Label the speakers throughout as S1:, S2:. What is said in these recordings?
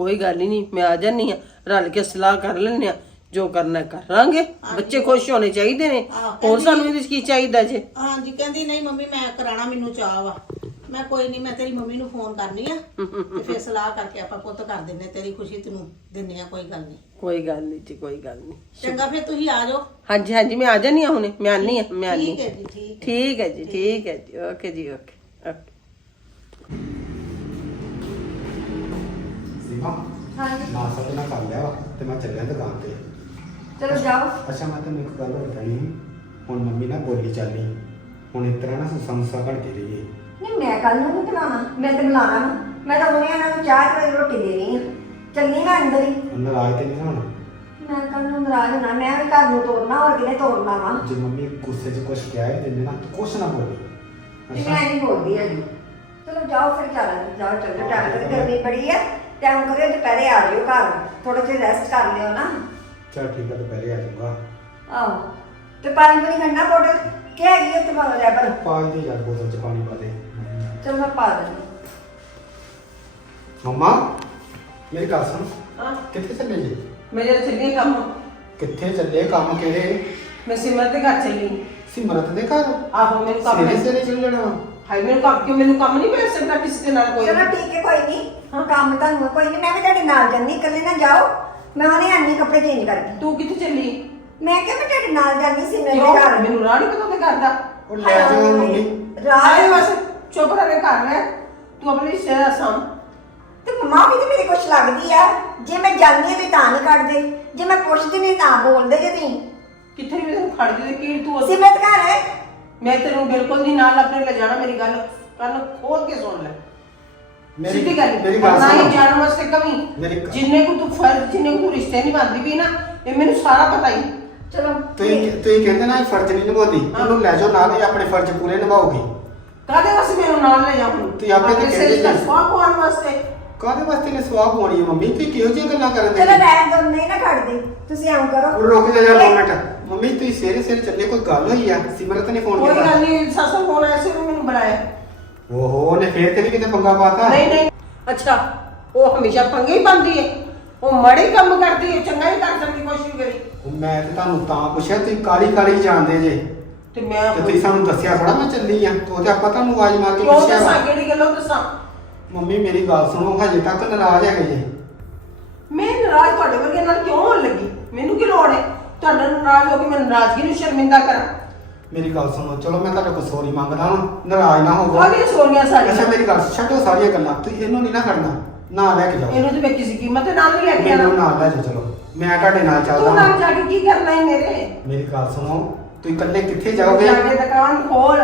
S1: ਕੋਈ ਗੱਲ ਹੀ ਨਹੀਂ ਮੈਂ ਆ ਜਾਨੀ ਆ ਰਲ ਕੇ ਸਲਾਹ ਕਰ ਲੈਣੇ ਆ ਜੋ ਕਰਨਾ ਕਰਾਂਗੇ। ਬੱਚੇ ਖੁਸ਼ ਹੋਣੇ ਚਾਹੀਦੇ ਨੇ। ਹੋਰ ਸਾਨੂੰ ਇਹਦੇ 'ਚ ਕੀ ਚਾਹੀਦਾ ਜੇ?
S2: ਹਾਂਜੀ ਕਹਿੰਦੀ ਨਹੀਂ ਮੰਮੀ ਮੈਂ ਕਰਾਣਾ ਮੈਨੂੰ ਚਾਹ ਵਾ। ਮੈਂ ਕੋਈ ਨਹੀਂ ਮੈਂ ਤੇਰੀ ਮੰਮੀ ਨੂੰ ਫੋਨ ਕਰਨੀ ਆ ਤੇ ਫਿਰ ਸਲਾਹ ਕਰਕੇ ਆਪਾਂ ਪੁੱਤ ਕਰ ਦਿੰਨੇ ਤੇਰੀ ਖੁਸ਼ੀ ਤੈਨੂੰ ਦਿੰਨੇ ਆ ਕੋਈ ਗੱਲ ਨਹੀਂ।
S1: ਕੋਈ ਗੱਲ ਨਹੀਂ ਜੀ ਕੋਈ ਗੱਲ ਨਹੀਂ।
S2: ਚੰਗਾ ਫਿਰ ਤੁਸੀਂ ਆ ਜਾਓ।
S1: ਹਾਂਜੀ ਹਾਂਜੀ ਮੈਂ ਆ ਜਾਨੀ ਆ ਹੁਣੇ ਮੈਂ ਆਨੀ ਆ ਮੈਂ ਆਨੀ
S2: ਠੀਕ ਹੈ ਜੀ ਠੀਕ
S1: ਠੀਕ ਹੈ ਜੀ ਠੀਕ ਹੈ ਜੀ ਓਕੇ ਜੀ ਓਕੇ ਓਕੇ।
S3: ਸੀਮਾ
S4: ਹਾਂਜੀ।
S3: ਨਾਸਾ ਤੇ ਨਾ ਕਰ ਲਿਆ ਵਾ ਤੇ ਮੈਂ ਚੱਲਿਆ ਦੁਕਾਨ ਤੇ।
S4: ਚਲੋ ਜਾਓ।
S3: ਅੱਛਾ ਮੈਂ ਤੈਨੂੰ ਇੱਕ ਗੱਲ ਹੋਰ ਕਹਿਣੀ ਸੀ। ਹੁਣ ਮੰਮੀ ਨਾ ਬੋਲੀ ਚਾਲੀ ਹੁਣ ਇਸ ਤਰ੍ਹਾਂ ਨਾ ਸਮਸਾ ਬਣ ਕੇ ਰਹੀ ਹੈ
S4: ਨਹੀਂ ਮੈਂ ਕੱਲ ਨੂੰ ਨਹੀਂ ਬੁਲਾਉਣਾ ਮੈਂ ਤੇ ਬੁਲਾਣਾ ਵਾ। ਮੈਂ ਤਾਂ ਉਹਨੇ ਇਹਨਾਂ ਨੂੰ ਚਾਹ ਤੇ ਰੋਟੀ ਦੇਣੀ ਆ ਚੱਲੀ ਨਾ ਅੰਦਰ ਹੀ।
S3: ਹੁਣ ਨਾਰਾਜ਼ ਤੇ ਨਹੀਂ ਨਾ ਹੋਣਾ?
S4: ਮੈਂ ਕੱਲ ਨੂੰ ਨਾਰਾਜ਼ ਹੋਣਾ। ਮੈਂ ਵੀ ਘਰ ਨੂੰ ਤੋਰਨਾ ਹੋਰ ਕਿਨੇ ਤੋਰਨਾ ਵਾ।
S3: ਜੇ ਮੰਮੀ ਗੁੱਸੇ 'ਚ ਕੁਝ ਕਿਹਾ ਹੈ ਦਿੰਦੇ ਨਾ ਤੂੰ ਕੁਛ ਨਾ ਬੋਲੀ।
S4: ਤੇ ਮੈਂ ਨਹੀਂ ਬੋਲਦੀ ਹੈਗੀ। ਚਲੋ ਜਾਓ ਫਿਰ ਚੱਲ। ਜਾਓ ਚੱਲ। ਜਾਓ ਟਾਈਮ ਤੇ ਗਰਮੀ ਬੜੀ ਹੈ। ਟਾਈਮ ਕਰਿਓ ਦੁਪਹਿਰੇ ਆ ਜਿਓ ਘਰ। ਥੋੜਾ ਜਿਹਾ ਰੈਸਟ ਕਰ ਲਿਓ ਨਾ।
S3: ਚਲ ਠੀਕ ਹੈ ਦੁਪਹਿਰੇ ਆ ਜਾਊਗਾ।
S4: ਆਹੋ। ਤੇ ਪਾਣੀ ਪਣੀ ਖੰਡਾ ਬੋਟਲ? ਕੀ ਹੈਗੀ ਉੱਥੇ ਪਾ ਲਿਆ ਪਰ
S3: ਪਾਣੀ ਦੀ ਯਾਰ ਬੋਤਲ 'ਚ ਪਾਣੀ ਪਾ ਦੇ।
S4: ਚਲੋ ਮੈਂ ਪਾ ਦਿੰਦੀ।
S3: ਮੰਮਾ ਮੇਰੀ ਗੱਲ ਸੁਣ।
S1: ਹਾਂ।
S3: ਕਿੱਥੇ ਚੱਲੇ ਜੀ?
S1: ਮੇਰੇ ਚੱਲੀਏ ਕੰਮ।
S3: ਕਿੱਥੇ ਚੱਲੇ? ਕੰਮ ਕਿਹੜੇ?
S1: ਮੈਂ ਸਿਮਰ ਦੇ ਘਰ ਚੱਲੀ।
S3: ਸਿਮਰਤ ਦੇ ਘਰ?
S1: ਆਹੋ ਮੈਨੂੰ ਕੰਮ
S3: ਸਵੇਰੇ ਸਵੇਰੇ ਚੱਲ ਜਾਣਾ ਵਾ।
S1: ਹਾਈ ਮੈਨੂੰ ਕੰਮ ਕਿਉਂ ਮੈਨੂੰ ਕੰਮ ਨਹੀਂ ਮਿਲ ਸਕਦਾ ਕਿਸੇ ਦੇ ਨਾਲ ਕੋਈ?
S4: ਚਲੋ ਠੀਕ ਹੈ ਕੋਈ ਨਹੀਂ। ਕੰਮ ਤੁਹਾਨੂੰ ਕੋਈ ਨਹੀਂ। ਮੈਂ ਵੀ ਤੁਹਾਡੇ ਨਾਲ ਜੰਨੀ ਇਕੱਲੇ ਨਾ ਜਾਓ। ਮੈਂ ਉਹਨੇ ਅੰਨੀ ਕੱਪੜੇ ਚੇਂਜ ਕਰਕੇ।
S1: ਤੂੰ ਕਿੱਥੇ ਚੱਲੀ?
S4: ਮੈਂ ਕਿਹਾ ਮੈਂ ਤੁਹਾਡੇ ਨਾਲ ਜਾਂਦੀ ਸੀ ਮੇਰੇ
S1: ਕਿਉਂ?
S4: ਘਰ।
S1: ਮੈਨੂੰ ਰਾਹ ਨਹੀਂ ਪਤਾ ਤੇ ਕਰਦਾ
S3: ਉਹ ਲੈ ਜਾਓ ਮੰਮੀ।
S4: ਰਾਤ
S1: ਆਏ ਬਸ ਚੁੱਪ ਕਰਕੇ ਕਰ ਲੈ ਤੂੰ ਆਪਣੀ ਸਿਹਤ ਸਾਂਭ।
S4: ਤੇ ਮਾਂ ਵੀ ਤੇ ਮੇਰੇ ਕੁਛ ਲੱਗਦੀ ਆ। ਜੇ ਮੈਂ ਜਾਂਦੀ ਆ ਤੇ ਤਾਂ ਨਹੀਂ ਕੱਢਦੇ। ਜੇ ਮੈਂ ਪੁੱਛਦੀ ਨਹੀਂ ਤਾਂ ਬੋਲਦੇ ਜੇ ਨਹੀਂ
S1: ਕਿੱਥੇ ਵੀ ਤੈਨੂੰ ਖੜ ਦੇ ਕੀ ਤੂੰ ਅਸੀਂ-
S4: ਸਿਮਰਤ ਘਰ ਹੈ।
S1: ਮੈਂ ਤੈਨੂੰ ਬਿਲਕੁਲ ਨਹੀਂ ਨਾਲ ਆਪਣੇ ਲੈ ਜਾਣਾ ਮੇਰੀ ਗੱਲ। ਕੰਨ ਖੋਲ ਕੇ ਸੁਣ ਲੈ।
S3: ਮੇਰੀ-
S1: ਸਿੱਧੀ ਗੱਲ।
S3: ਮੇਰੀ ਗੱਲ
S1: ਨਾ ਹੀ
S3: ਸੁਣੋ।
S1: ਜਾਣ ਵਾਸਤੇ ਕਮੀ
S3: ਮੇਰੀ ਗੱਲ-
S1: ਜਿੰਨੇ ਕੋ ਤੂੰ ਫਰਜ਼ ਜਿੰਨੇ ਕੋ ਰਿਸ਼ਤੇ ਨਿਭਾਉਂਦੀ ਵੀ ਨਾ ਇਹ ਮੈਨੂੰ ਸਾਰਾ ਪਤਾ ਹੀ।
S4: ਚਲੋ।
S3: ਤੁਸੀਂ ਤੁਸੀਂ ਕਹਿੰਦੇ ਨਾ ਇਹ ਫਰਜ਼ ਨਹੀਂ ਨਿਭਾਉਂਦੀ। ਇਹਨੂੰ ਲੈ ਜਾਓ ਨਾਲ ਇਹ ਆਪਣੇ ਫਰਜ਼ ਪੂਰੇ ਨਿਭਾਉਗੀ
S1: ਕਾਦੇ ਵਾਸਤੇ ਮੈਨੂੰ ਨਾਲ ਲੈ ਜਾਉਂ
S3: ਤੁਸੀਂ ਆਪੇ ਤੇ ਕਹਿੰਦੇ।
S1: ਸਵਾ ਪਾਉਣ ਵਾਸਤੇ।
S3: ਕਾਹਦੇ ਵਾਸਤੇ ਨੇ ਸਵਾਹ ਪਾਉਣੀ ਹੈ ਮੰਮੀ? ਤੁਸੀਂ ਕਿਹੋ ਜਿਹੀਆਂ ਗੱਲਾਂ ਕਰਦੇ
S4: ਚਲੋ ਰਹਿਣ ਦੋ ਨਹੀਂ ਨਾ ਕੱਢਦੇ ਤੁਸੀਂ ਐਂ ਕਰੋ।
S3: ਰੁਕ ਜਾ ਜਾ
S4: ਇਹ-
S3: ਮਿੰਟ। ਮੰਮੀ ਤੁਸੀਂ ਸਵੇਰੇ ਸਵੇਰੇ ਚੱਲੇ ਕੋਈ ਗੱਲ ਹੋਈ ਆ? ਸਿਮਰਤ ਨੇ ਫੋਨ
S1: ਕੋਈ
S3: ਕੀਤਾ।
S1: ਗੱਲ ਨਹੀਂ ਸੱਸ ਫੋਨ ਆਇਆ ਸੀ ਉਹਨੇ ਮੈਨੂੰ ਬੁਲਾਇਆ।
S3: ਓਹੋ ਉਹਨੇ ਫੇਰ ਤੇ ਵੀ ਕਿਤੇ ਪੰਗਾ ਪਾਤਾ?
S1: ਨਹੀਂ ਨਹੀਂ। ਅੱਛਾ ਉਹ ਹਮੇਸ਼ਾ ਪੰਗੇ ਹੀ ਪਾਉਂਦੀ ਹੈ ਉਹ ਮਾੜੇ ਹੀ ਕੰਮ ਕਰਦੀ ਹੈ ਚੰਗਾ ਹੀ ਕਰ ਸਕਦੀ ਕੋਸ਼ਿਸ਼ ਕਰੀ।
S3: ਉਹ ਮੈਂ ਤੇ ਤੁਹਾਨੂੰ ਤਾਂ ਪੁੱਛਿਆ ਤੁਸੀਂ ਕਾਲੀ ਕਾਲੀ ਜਾਣਦੇ ਜੇ?
S1: ਤੇ ਮੈਂ
S3: ਤੇ ਤੁਸੀਂ ਸਾਨੂੰ ਦੱਸਿਆ ਥੋੜਾ ਮੈਂ ਚੱਲੀ ਆ। ਤੇ ਉਹ ਤੇ ਆਪਾਂ ਤੁਹਾਨੂੰ ਆਵਾਜ਼ ਮਾਰ ਕੇ
S1: ਕਿਉਂ
S3: ਪੁੱਛਿਆ
S1: ਦੱਸਾਂ
S3: ਵਾ।
S1: ਕਿਹੜੀ ਗੱਲੋਂ ਦੱਸਾਂ?
S3: ਮੰਮੀ ਮੇਰੀ ਗੱਲ ਸੁਣੋ ਹਜੇ ਤੱਕ ਨਾਰਾਜ਼ ਹੈਗੇ ਜੇ।
S1: ਮੈਂ ਨਾਰਾਜ਼ ਤੁਹਾਡੇ ਵਰਗੇ ਨਾਲ ਕਿਉਂ ਹੋਣ ਲੱਗੀ? ਮੈਨੂੰ ਕੀ ਲੋੜ ਹੈ ਤੁਹਾਡਾ ਨਾਰਾਜ਼ ਹੋ ਕੇ ਮੈਂ ਨਾਰਾਜ਼ਗੀ ਨੂੰ ਸ਼ਰਮਿੰਦਾ ਕਰਾਂ।
S3: ਮੇਰੀ ਗੱਲ ਸੁਣੋ ਚਲੋ ਮੈਂ ਤੁਹਾਡੇ ਕੋਲ ਸੌਰੀ ਮੰਗਦਾ ਹਾਂ ਨਾਰਾਜ਼ ਨਾ ਹੋਵੋ।
S1: ਕਾਹਦੀਆਂ ਸੋਰੀਆਂ
S3: ਅੱਛਾ
S1: ਸਾਡੀਆਂ
S3: ਮੇਰੀ ਗੱਲ ਛੱਡੋ ਸਾਰੀਆਂ ਗੱਲਾਂ ਤੁਸੀਂ ਇਹਨੂੰ ਨਹੀਂ ਨਾ ਕਰਨਾ ਨਾ ਲੈ ਕੇ ਜਾਓ।
S1: ਇਹਨੂੰ ਤੇ ਮੈਂ ਕਿਸੇ ਕੀਮਤ ਤੇ ਨਾਲ ਨਹੀਂ ਲੈ ਕੇ
S3: ਮੈਨੂੰ
S1: ਆਣਾ
S3: ਨਾਲ ਲੈ ਜਾਓ ਚਲੋ। ਮੈਂ ਤੁਹਾਡੇ ਨਾਲ ਚੱਲਦਾ
S1: ਤੂੰ ਨਾਲ ਜਾ ਕੇ ਕੀ ਕਰਨਾ ਹੈ ਮੇਰੇ?
S3: ਮੇਰੀ ਗੱਲ ਸੁਣੋ ਤੁਸੀਂ ਇਕੱਲੇ ਕਿੱਥੇ ਜਾਓਗੇ?
S1: ਜਾ ਕੇ ਦੁਕਾਨ ਖੋਲ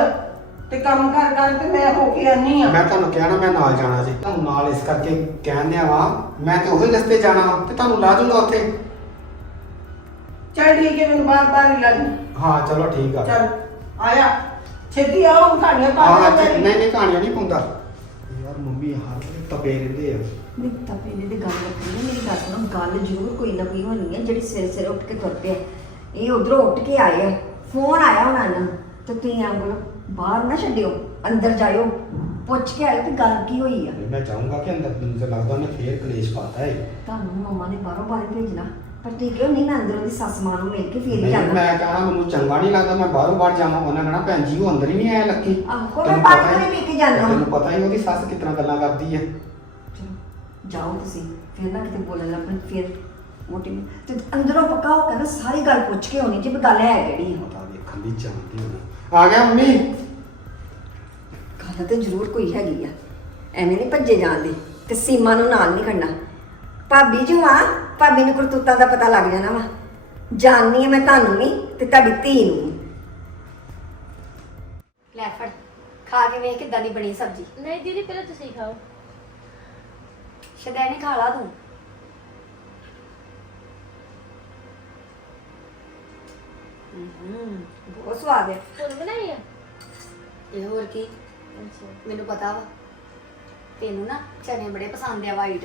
S1: ਤੇ ਕੰਮ ਕਰ ਕਰ ਤੇ ਮੈਂ ਹੋ ਕੇ ਆਨੀ ਆ।
S3: ਮੈਂ ਤੁਹਾਨੂੰ ਕਿਹਾ ਨਾ ਮੈਂ ਨਾਲ ਜਾਣਾ ਜੀ ਤੁਹਾਨੂੰ ਨਾਲ ਇਸ ਕਰਕੇ ਕਹਿੰਦਿਆ ਵਾਂ ਮੈਂ ਤੇ ਉਹੀ ਰਸਤੇ ਜਾਣਾ ਵਾਂ ਤੇ ਤੁਹਾਨੂੰ ਲਾ ਜੂਗਾ ਉੱਥੇ।
S1: ਚੱਲ ਠੀਕ ਹੈ ਮੈਨੂੰ ਬਾਹਰ ਬਾਹਰ ਹੀ ਲੱਗ
S3: ਹਾਂ ਚਲੋ ਠੀਕ ਆ।
S1: ਚੱਲ ਆਇਆ। ਛੇਤੀ ਆਓ ਕਹਾਣੀਆਂ ਪਾ
S3: ਹਾਂ
S1: ਦੇ
S3: ਜੀ, ਨਹੀਂ ਨਹੀਂ ਕਹਾਣੀਆਂ ਨਹੀਂ ਪਾਉਂਦਾ। ਯਾਰ ਮੰਮੀ ਹਰ ਵੇਲੇ ਤਪੇ ਰਹਿੰਦੇ ਆ।
S4: ਨਹੀਂ ਤਾਂ ਪਹਿਲੇ ਦੀ ਗੱਲ ਰੱਖੀ ਮੇਰੀ ਗੱਲ ਸੁਣੋ ਗੱਲ ਜ਼ਰੂਰ ਕੋਈ ਨਾ ਕੋਈ ਹੋਣੀ ਹੈ ਜਿਹੜੀ ਸਿਰ ਸਿਰ ਉੱਠ ਕੇ ਤੁਰ ਪਿਆ ਇਹ ਉਧਰੋਂ ਉੱਠ ਕੇ ਆਏ ਆ। ਫੋਨ ਆਇਆ ਉਹਨਾਂ ਨੂੰ ਤੇ ਤੁਸੀਂ ਆਂ ਬੋਲੋ ਬਾਹਰ ਨਾ ਛੱਡਿਓ ਅੰਦਰ ਜਾਇਓ। ਪੁੱਛ ਕੇ ਆਇਓ ਕਿ ਗੱਲ ਕੀ ਹੋਈ ਆ।
S3: ਮੈਂ ਚਾਹੂੰਗਾ ਕਿ ਅੰਦਰ ਮੈਨੂੰ ਤਾਂ ਲੱਗਦਾ ਉਹਨੇ ਫੇਰ ਕਲੇਸ਼ ਪਾਤਾ ਹੈ
S4: ਤੁਹਾਨੂੰ ਮੰਮਾ ਨੇ ਬਾਹਰੋਂ ਬਾਹਰ ਭੇਜਣਾ। ਪਰ ਤੁਸੀਂ ਕਿਉਂ ਨਹੀਂ ਮੈਂ ਅੰਦਰੋਂ ਦੀ ਸੱਸ ਮਾਂ ਨੂੰ ਮਿਲ ਕੇ ਫੇਰ ਹੀ
S3: ਨਹੀਂ,
S4: ਜਾਣਾ
S3: ਮੈਂ ਕਹਣਾ ਮੈਨੂੰ ਚੰਗਾ ਨਹੀਂ ਲੱਗਦਾ ਮੈਂ ਬਾਹਰੋਂ ਬਾਹਰ ਜਾਵਾਂ ਉਹਨਾਂ ਕਹਣਾ ਭੈਣ ਜੀ ਉਹ ਅੰਦਰ ਹੀ ਨਹੀਂ ਆਇਆ ਲੱਕੀ।
S4: ਆਹੋ, ਕੋਈ
S3: ਤੈਨੂੰ
S4: ਬਾਹਰ
S3: ਪਤਾ ਹੀ-
S4: ਨਹੀਂ ਲੈ ਕੇ ਜਾਂਦਾ।
S3: ਤੈਨੂੰ ਪਤਾ ਹੀ ਉਹਦੀ ਸੱਸ ਕਿਤਨਾ ਗੱਲਾਂ ਕਰਦੀ ਹੈ
S4: ਚਲੋ ਜਾਓ ਤੁਸੀਂ ਫਿਰ ਨਾ ਕਿਤੇ ਬੋਲਣ ਲੱਗ ਫਿਰ ਮੋਟੀ ਨੂੰ- ਤੇ ਅੰਦਰੋਂ ਪੱਕਾ ਹੋ ਕੇ ਨਾ ਸਾਰੀ ਗੱਲ ਪੁੱਛ ਕੇ ਹੋਣੀ ਜੇ ਵੀ ਗੱਲ ਹੈ ਕਿਹੜੀ ਆ?
S3: ਪਤਾ ਵੇਖਣ ਦੀ ਚਾਹਦੀ ਹੋਣੀ। ਆ ਗਿਆ ਮੰਮੀ।
S4: ਗੱਲ ਤੇ ਜ਼ਰੂਰ ਕੋਈ ਹੈਗੀ ਆ। ਐਵੇਂ ਨਹੀਂ ਭੱਜੇ ਜਾਂਦੇ ਤੇ ਸੀਮਾ ਨੂੰ ਨਾਲ ਨਹੀਂ ਖੜਨਾ। ਭਾਬੀ ਜੀ ਆ ਭਾਬੀ ਨੂੰ ਕਰਤੂਤਾਂ ਦਾ ਪਤਾ ਲੱਗ ਜਾਣਾ ਵਾ। ਜਾਣਨੀ ਆ ਮੈਂ ਤੁਹਾਨੂੰ ਵੀ ਤੇ ਤੁਹਾਡੀ ਧੀ ਨੂੰ ਵੀ।
S5: ਲੈ ਫੜ ਖਾ ਕੇ ਵੇਖ ਕਿੱਦਾਂ ਦੀ ਬਣੀ ਸਬਜ਼ੀ।
S6: ਨਹੀਂ ਦੀਦੀ ਪਹਿਲਾਂ ਤੁਸੀਂ ਖਾਓ।
S5: ਸ਼ਦੈਨੇ ਖਾ ਲਾ ਤੂੰ। ਹੂੰ ਬਹੁਤ ਸਵਾਦ ਹੈ
S6: ਹੁਣ ਬਣਾਈ ਆ?
S5: ਇਹ ਹੋਰ ਕੀ?
S6: ਅੱਛਾ।
S5: ਮੈਨੂੰ ਪਤਾ ਵਾ। ਤੈਨੂੰ ਨਾ ਚਨੇ ਬੜੇ ਪਸੰਦ ਆ ਵਾਈਟ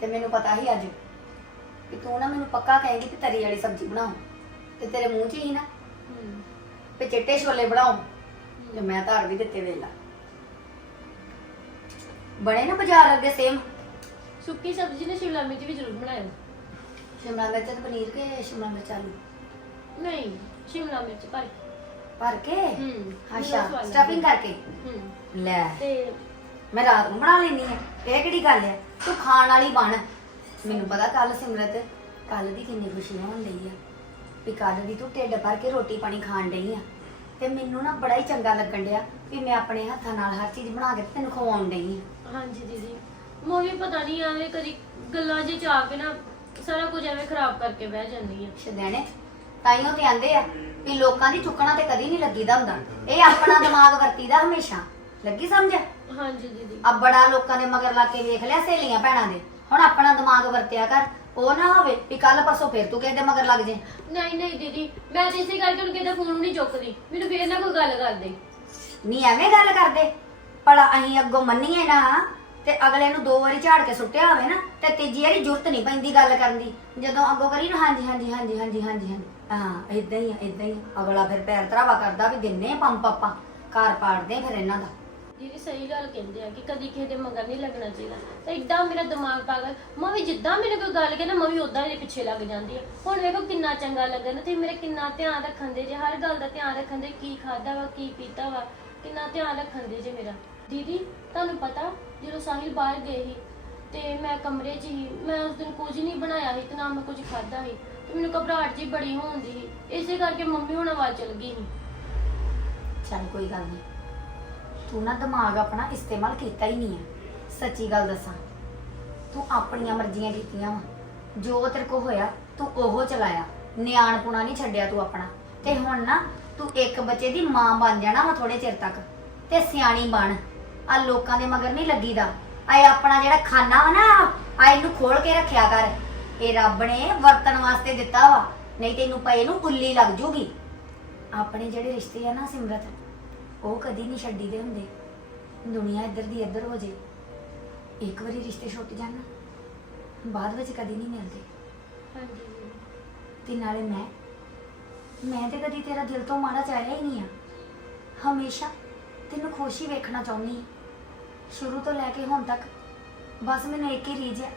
S5: ਤੇ ਮੈਨੂੰ ਪਤਾ ਹੀ ਅੱਜ। ਕਿ ਤੂੰ ਨਾ ਮੈਨੂੰ ਪੱਕਾ ਕਹੇਂਗੀ ਕਿ ਤਰੀ ਵਾਲੀ ਸਬਜ਼ੀ ਬਣਾਓ। ਤੇ ਤੇਰੇ ਮੂੰਹ 'ਚ ਹੀ ਨਾ
S6: ਹੂੰ।
S5: ਤੇ ਚਿੱਟੇ ਛੋਲੇ ਬਣਾਓ ਤੇ ਮੈਂ ਧਾਰ ਵੀ ਦਿੱਤੇ ਵੇਲਾ। ਬਣੇ ਨਾ ਬਾਜ਼ਾਰ ਅੱਗੇ ਸੇਮ
S6: ਸੁੱਕੀ ਸਬਜ਼ੀ ਨੇ ਸ਼ਿਮਲਾ ਮਿਰਚ ਵੀ ਜ਼ਰੂਰ ਬਣਾਇਓ।
S5: ਸ਼ਿਮਲਾ ਮਿਰਚ ਤੇ ਪਨੀਰ ਕੇ ਸ਼ਿਮਲਾ ਮਿਰਚ ਆਲੂ?
S6: ਨਹੀਂ ਸ਼ਿਮਲਾ ਮਿਰਚ ਭਰ
S5: ਭਰ ਕੇ?
S6: ਹੂੰ
S5: ਅੱਛਾ ਸਟਫਿੰਗ। ਕਰਕੇ?
S6: ਹੂੰ।
S5: ਲੈ।
S6: ਤੇ
S5: ਮੈਂ ਰਾਤ ਨੂੰ ਬਣਾ ਲੈਣੀ ਹੈ। ਇਹ ਕਿਹੜੀ ਗੱਲ ਹੈ? ਤੂੰ ਖਾਣ ਵਾਲੀ ਬਣ। ਮੈਨੂੰ ਪਤਾ ਕੱਲ ਸਿਮਰਤ ਕੱਲ ਦੀ ਕਿੰਨੀ ਖੁਸ਼ੀ ਹੋਣ ਲਈ ਆ ਵੀ ਕੱਲ ਦੀ ਤੂੰ ਢਿੱਡ ਭਰ ਕੇ ਰੋਟੀ ਪਾਣੀ ਖਾਣ ਡਈ ਆ। ਤੇ ਮੈਨੂੰ ਨਾ ਬੜਾ ਹੀ ਚੰਗਾ ਲੱਗਣ ਡਿਆ ਵੀ ਮੈਂ ਆਪਣੇ ਹੱਥਾਂ ਨਾਲ ਹਰ ਚੀਜ਼ ਬਣਾ ਕੇ ਤੇ ਤੈਨੂੰ ਖਵਾਉਣ ਡਈ ਆ।
S6: ਹਾਂਜੀ ਦੀਦੀ ਮੈਂ ਵੀ ਪਤਾ ਨਹੀਂ ਐਵੇਂ ਕਦੀ ਗੱਲਾਂ 'ਚ ਜਾ ਕੇ ਨਾ ਸਾਰਾ ਕੁਝ ਐਵੇਂ ਖਰਾਬ ਕਰਕੇ ਬਹਿ ਜਾਂਦੀ ਆ।
S5: ਸ਼ਦੈਣੇ ਤਾਈਓ ਤੇ ਆਂਦੇ ਆ ਵੀ ਲੋਕਾਂ ਦੀ ਚੁੱਕਣਾ ਤੇ ਕਦੀ ਨਹੀਂ ਲੱਗੀਦਾ ਹੁੰਦਾ। ਇਹ ਆਪਣਾ ਦਿਮਾਗ ਵਰਤੀਦਾ ਹਮੇਸ਼ਾ। ਲੱਗੀ ਸਮਝ?
S6: ਹਾਂਜੀ ਦੀਦੀ।
S5: ਆ ਬੜਾ ਲੋਕਾਂ ਦੇ ਮਗਰ ਲਾ ਕੇ ਵੇਖ ਲਿਆ ਸਹੇਲੀਆਂ ਭੈਣਾਂ ਦੇ। ਹੁਣ ਆਪਣਾ ਦਿਮਾਗ ਵਰਤਿਆ ਕਰ। ਉਹ ਨਾ ਹੋਵੇ ਵੀ ਕੱਲ ਪਰਸੋਂ ਫੇਰ ਤੂੰ ਕਿਸੇ ਦੇ ਮਗਰ ਲੱਗ ਜੇ।
S6: ਨਹੀਂ ਨਹੀਂ ਦੀਦੀ ਮੈਂ ਤੇ ਇਸੇ ਕਰਕੇ ਉਹਨੂੰ ਕਿਤੇ ਫੋਨ ਨਹੀਂ ਚੁੱਕਦੀ। ਮੈਨੂੰ ਫੇਰ ਨਾ ਕੋਈ ਗੱਲ ਕਰ ਦੇ।
S5: ਨਹੀਂ ਐਵੇਂ ਗੱਲ ਕਰਦੇ। ਭਲਾ ਅਸੀਂ ਅੱਗੋਂ ਮੰਨੀਏ ਨਾ ਤੇ ਅਗਲੇ ਨੂੰ ਦੋ ਵਾਰੀ ਝਾੜ ਕੇ ਸੁੱਟਿਆ ਹੋਵੇ ਨਾ ਤੇ ਤੀਜੀ ਵਾਰੀ ਜ਼ਰੂਰਤ ਨਹੀਂ ਪੈਂਦੀ ਗੱਲ ਕਰਨ ਦੀ। ਜਦੋਂ ਅੱਗੋਂ ਕਰੀ ਨਾ ਹਾਂਜੀ ਹਾਂਜੀ ਹਾਂਜੀ ਹਾਂਜੀ ਹਾਂਜੀ ਹਾਂਜੀ। ਹਾਂ ਇਦਾਂ ਹੀ ਆ ਇਦਾਂ ਹੀ ਆ। ਅਗਲਾ ਫਿਰ ਪੈਰ ਧਰਾਵਾ ਕਰਦਾ ਵੀ ਦਿੰਨੇ ਪੰਪ ਆਪਾਂ। ਘਰ ਪਾੜਦੇ ਫਿਰ ਇਹਨਾਂ ਦਾ।
S6: ਦੀਦੀ ਸਹੀ ਗੱਲ ਕਹਿੰਦੇ ਆ ਕਿ ਕਦੀ ਕਿਸੇ ਦੇ ਮਗਰ ਨਹੀਂ ਲੱਗਣਾ ਚਾਹੀਦਾ। ਤੇ ਇਦਾਂ ਮੇਰਾ ਦਿਮਾਗ ਪਾਗਲ। ਮੈਂ ਵੀ ਜਿੱਦਾਂ ਮੈਨੂੰ ਕੋਈ ਗੱਲ ਕਹੇ ਮੈਂ ਵੀ ਉਦਾਂ ਇਹਦੇ ਪਿੱਛੇ ਲੱਗ ਜਾਂਦੀ ਆ। ਹੁਣ ਵੇਖੋ ਕਿੰਨਾ ਚੰਗਾ ਲੱਗਣ ਤੇ ਮੇਰੇ ਕਿੰਨਾ ਧਿਆਨ ਰੱਖਣ ਦੇ ਜੇ, ਹਰ ਗੱਲ ਦਾ ਧਿਆਨ ਰੱਖਣ ਦੇ, ਕੀ ਖਾਦਾ ਵਾ, ਕੀ ਪੀਤਾ ਵਾ, ਕਿੰਨਾ ਧਿਆਨ ਰੱਖਣ ਦੇ ਜੇ ਮੇਰਾ। ਦੀਦੀ, ਤੁਹਾਨੂੰ ਪਤਾ, ਜਦੋਂ ਸਾਹਿਲ ਬਾਹਰ ਗਏ ਸੀ, ਤੇ ਮੈਂ ਕਮਰੇ 'ਚ ਹੀ, ਮੈਂ ਉਸ ਦਿਨ ਕੁਝ ਨਹੀਂ ਬਣਾਇਆ ਸੀ ਤੇ ਨਾ ਮੈਂ ਕੁਝ ਖਾਦਾ ਸੀ। ਤੇ ਮੈਨੂੰ ਘਬਰਾਹਟ ਜੀ ਬੜੀ ਹੋਣ ਦੀ ਸੀ। ਇਸੇ ਕਰਕੇ ਮੰਮੀ ਹੁਣ ਆਵਾਜ਼ ਚਲ ਗਈ ਸੀ।
S5: ਚੱਲ ਕੋਈ ਗੱਲ ਨਹੀਂ ਤੂੰ ਨਾ ਦਿਮਾਗ ਆਪਣਾ ਇਸਤੇਮਾਲ ਕੀਤਾ ਹੀ ਨਹੀਂ ਹੈ। ਸੱਚੀ ਗੱਲ ਦੱਸਾਂ, ਤੂੰ ਆਪਣੀਆਂ ਮਰਜ਼ੀਆਂ ਕੀਤੀਆਂ ਵਾ। ਜੋ ਤੇਰੇ ਕੋ ਹੋਇਆ, ਤੂੰ ਉਹ ਚਲਾਇਆ। ਨਿਆਣਪੁਣਾ ਨਹੀਂ ਛੱਡਿਆ ਤੂੰ ਆਪਣਾ। ਤੇ ਹੁਣ ਨਾ ਤੂੰ ਇੱਕ ਬੱਚੇ ਦੀ ਮਾਂ ਬਣ ਜਾਣਾ ਵਾ ਥੋੜੇ ਚਿਰ ਤੱਕ। ਤੇ ਸਿਆਣੀ ਬਣ। ਆ ਲੋਕਾਂ ਦੇ ਮਗਰ ਨਹੀਂ ਲੱਗੀਦਾ। ਆਏ ਆਪਣਾ ਜਿਹੜਾ ਖਾਨਾ ਵਾ ਨਾ ਆਏ ਇਹਨੂੰ ਖੋਲ ਕੇ ਰੱਖਿਆ ਕਰ। ਇਹ ਰੱਬ ਨੇ ਵਰਤਣ ਵਾਸਤੇ ਦਿੱਤਾ ਵਾ। ਨਹੀਂ ਤੈਨੂੰ ਪਏ ਨੂੰ ਉੱਲੀ ਲੱਗ ਜੂਗੀ। ਆਪਣੇ ਜਿਹੜੇ ਰਿਸ਼ਤੇ ਆ ਨਾ ਸਿਮਰਤ ਉਹ ਕਦੀ ਨਹੀਂ ਛੱਡੀਦੇ ਹੁੰਦੇ। ਦੁਨੀਆ ਇੱਧਰ ਦੀ ਇੱਧਰ ਹੋ ਜੇ। ਇੱਕ ਵਾਰੀ ਰਿਸ਼ਤੇ ਛੁੱਟ ਜਾਣ ਬਾਅਦ ਵਿੱਚ ਕਦੀ ਨਹੀਂ ਮਿਲਦੇ।
S6: ਹਾਂਜੀ।
S5: ਤੇ ਨਾਲੇ ਮੈਂ ਮੈਂ ਤੇ ਕਦੀ ਤੇਰਾ ਦਿਲ ਤੋਂ ਮਾੜਾ ਚਾਹਿਆ ਹੀ ਨਹੀਂ ਆ। ਹਮੇਸ਼ਾ ਤੈਨੂੰ ਖੁਸ਼ ਹੀ ਵੇਖਣਾ ਚਾਹੁੰਦੀ ਹਾਂ। ਸ਼ੁਰੂ ਤੋਂ ਲੈ ਕੇ ਹੁਣ ਤੱਕ ਬਸ ਮੈਨੂੰ ਇੱਕ ਹੀ ਰੀਝ ਹੈ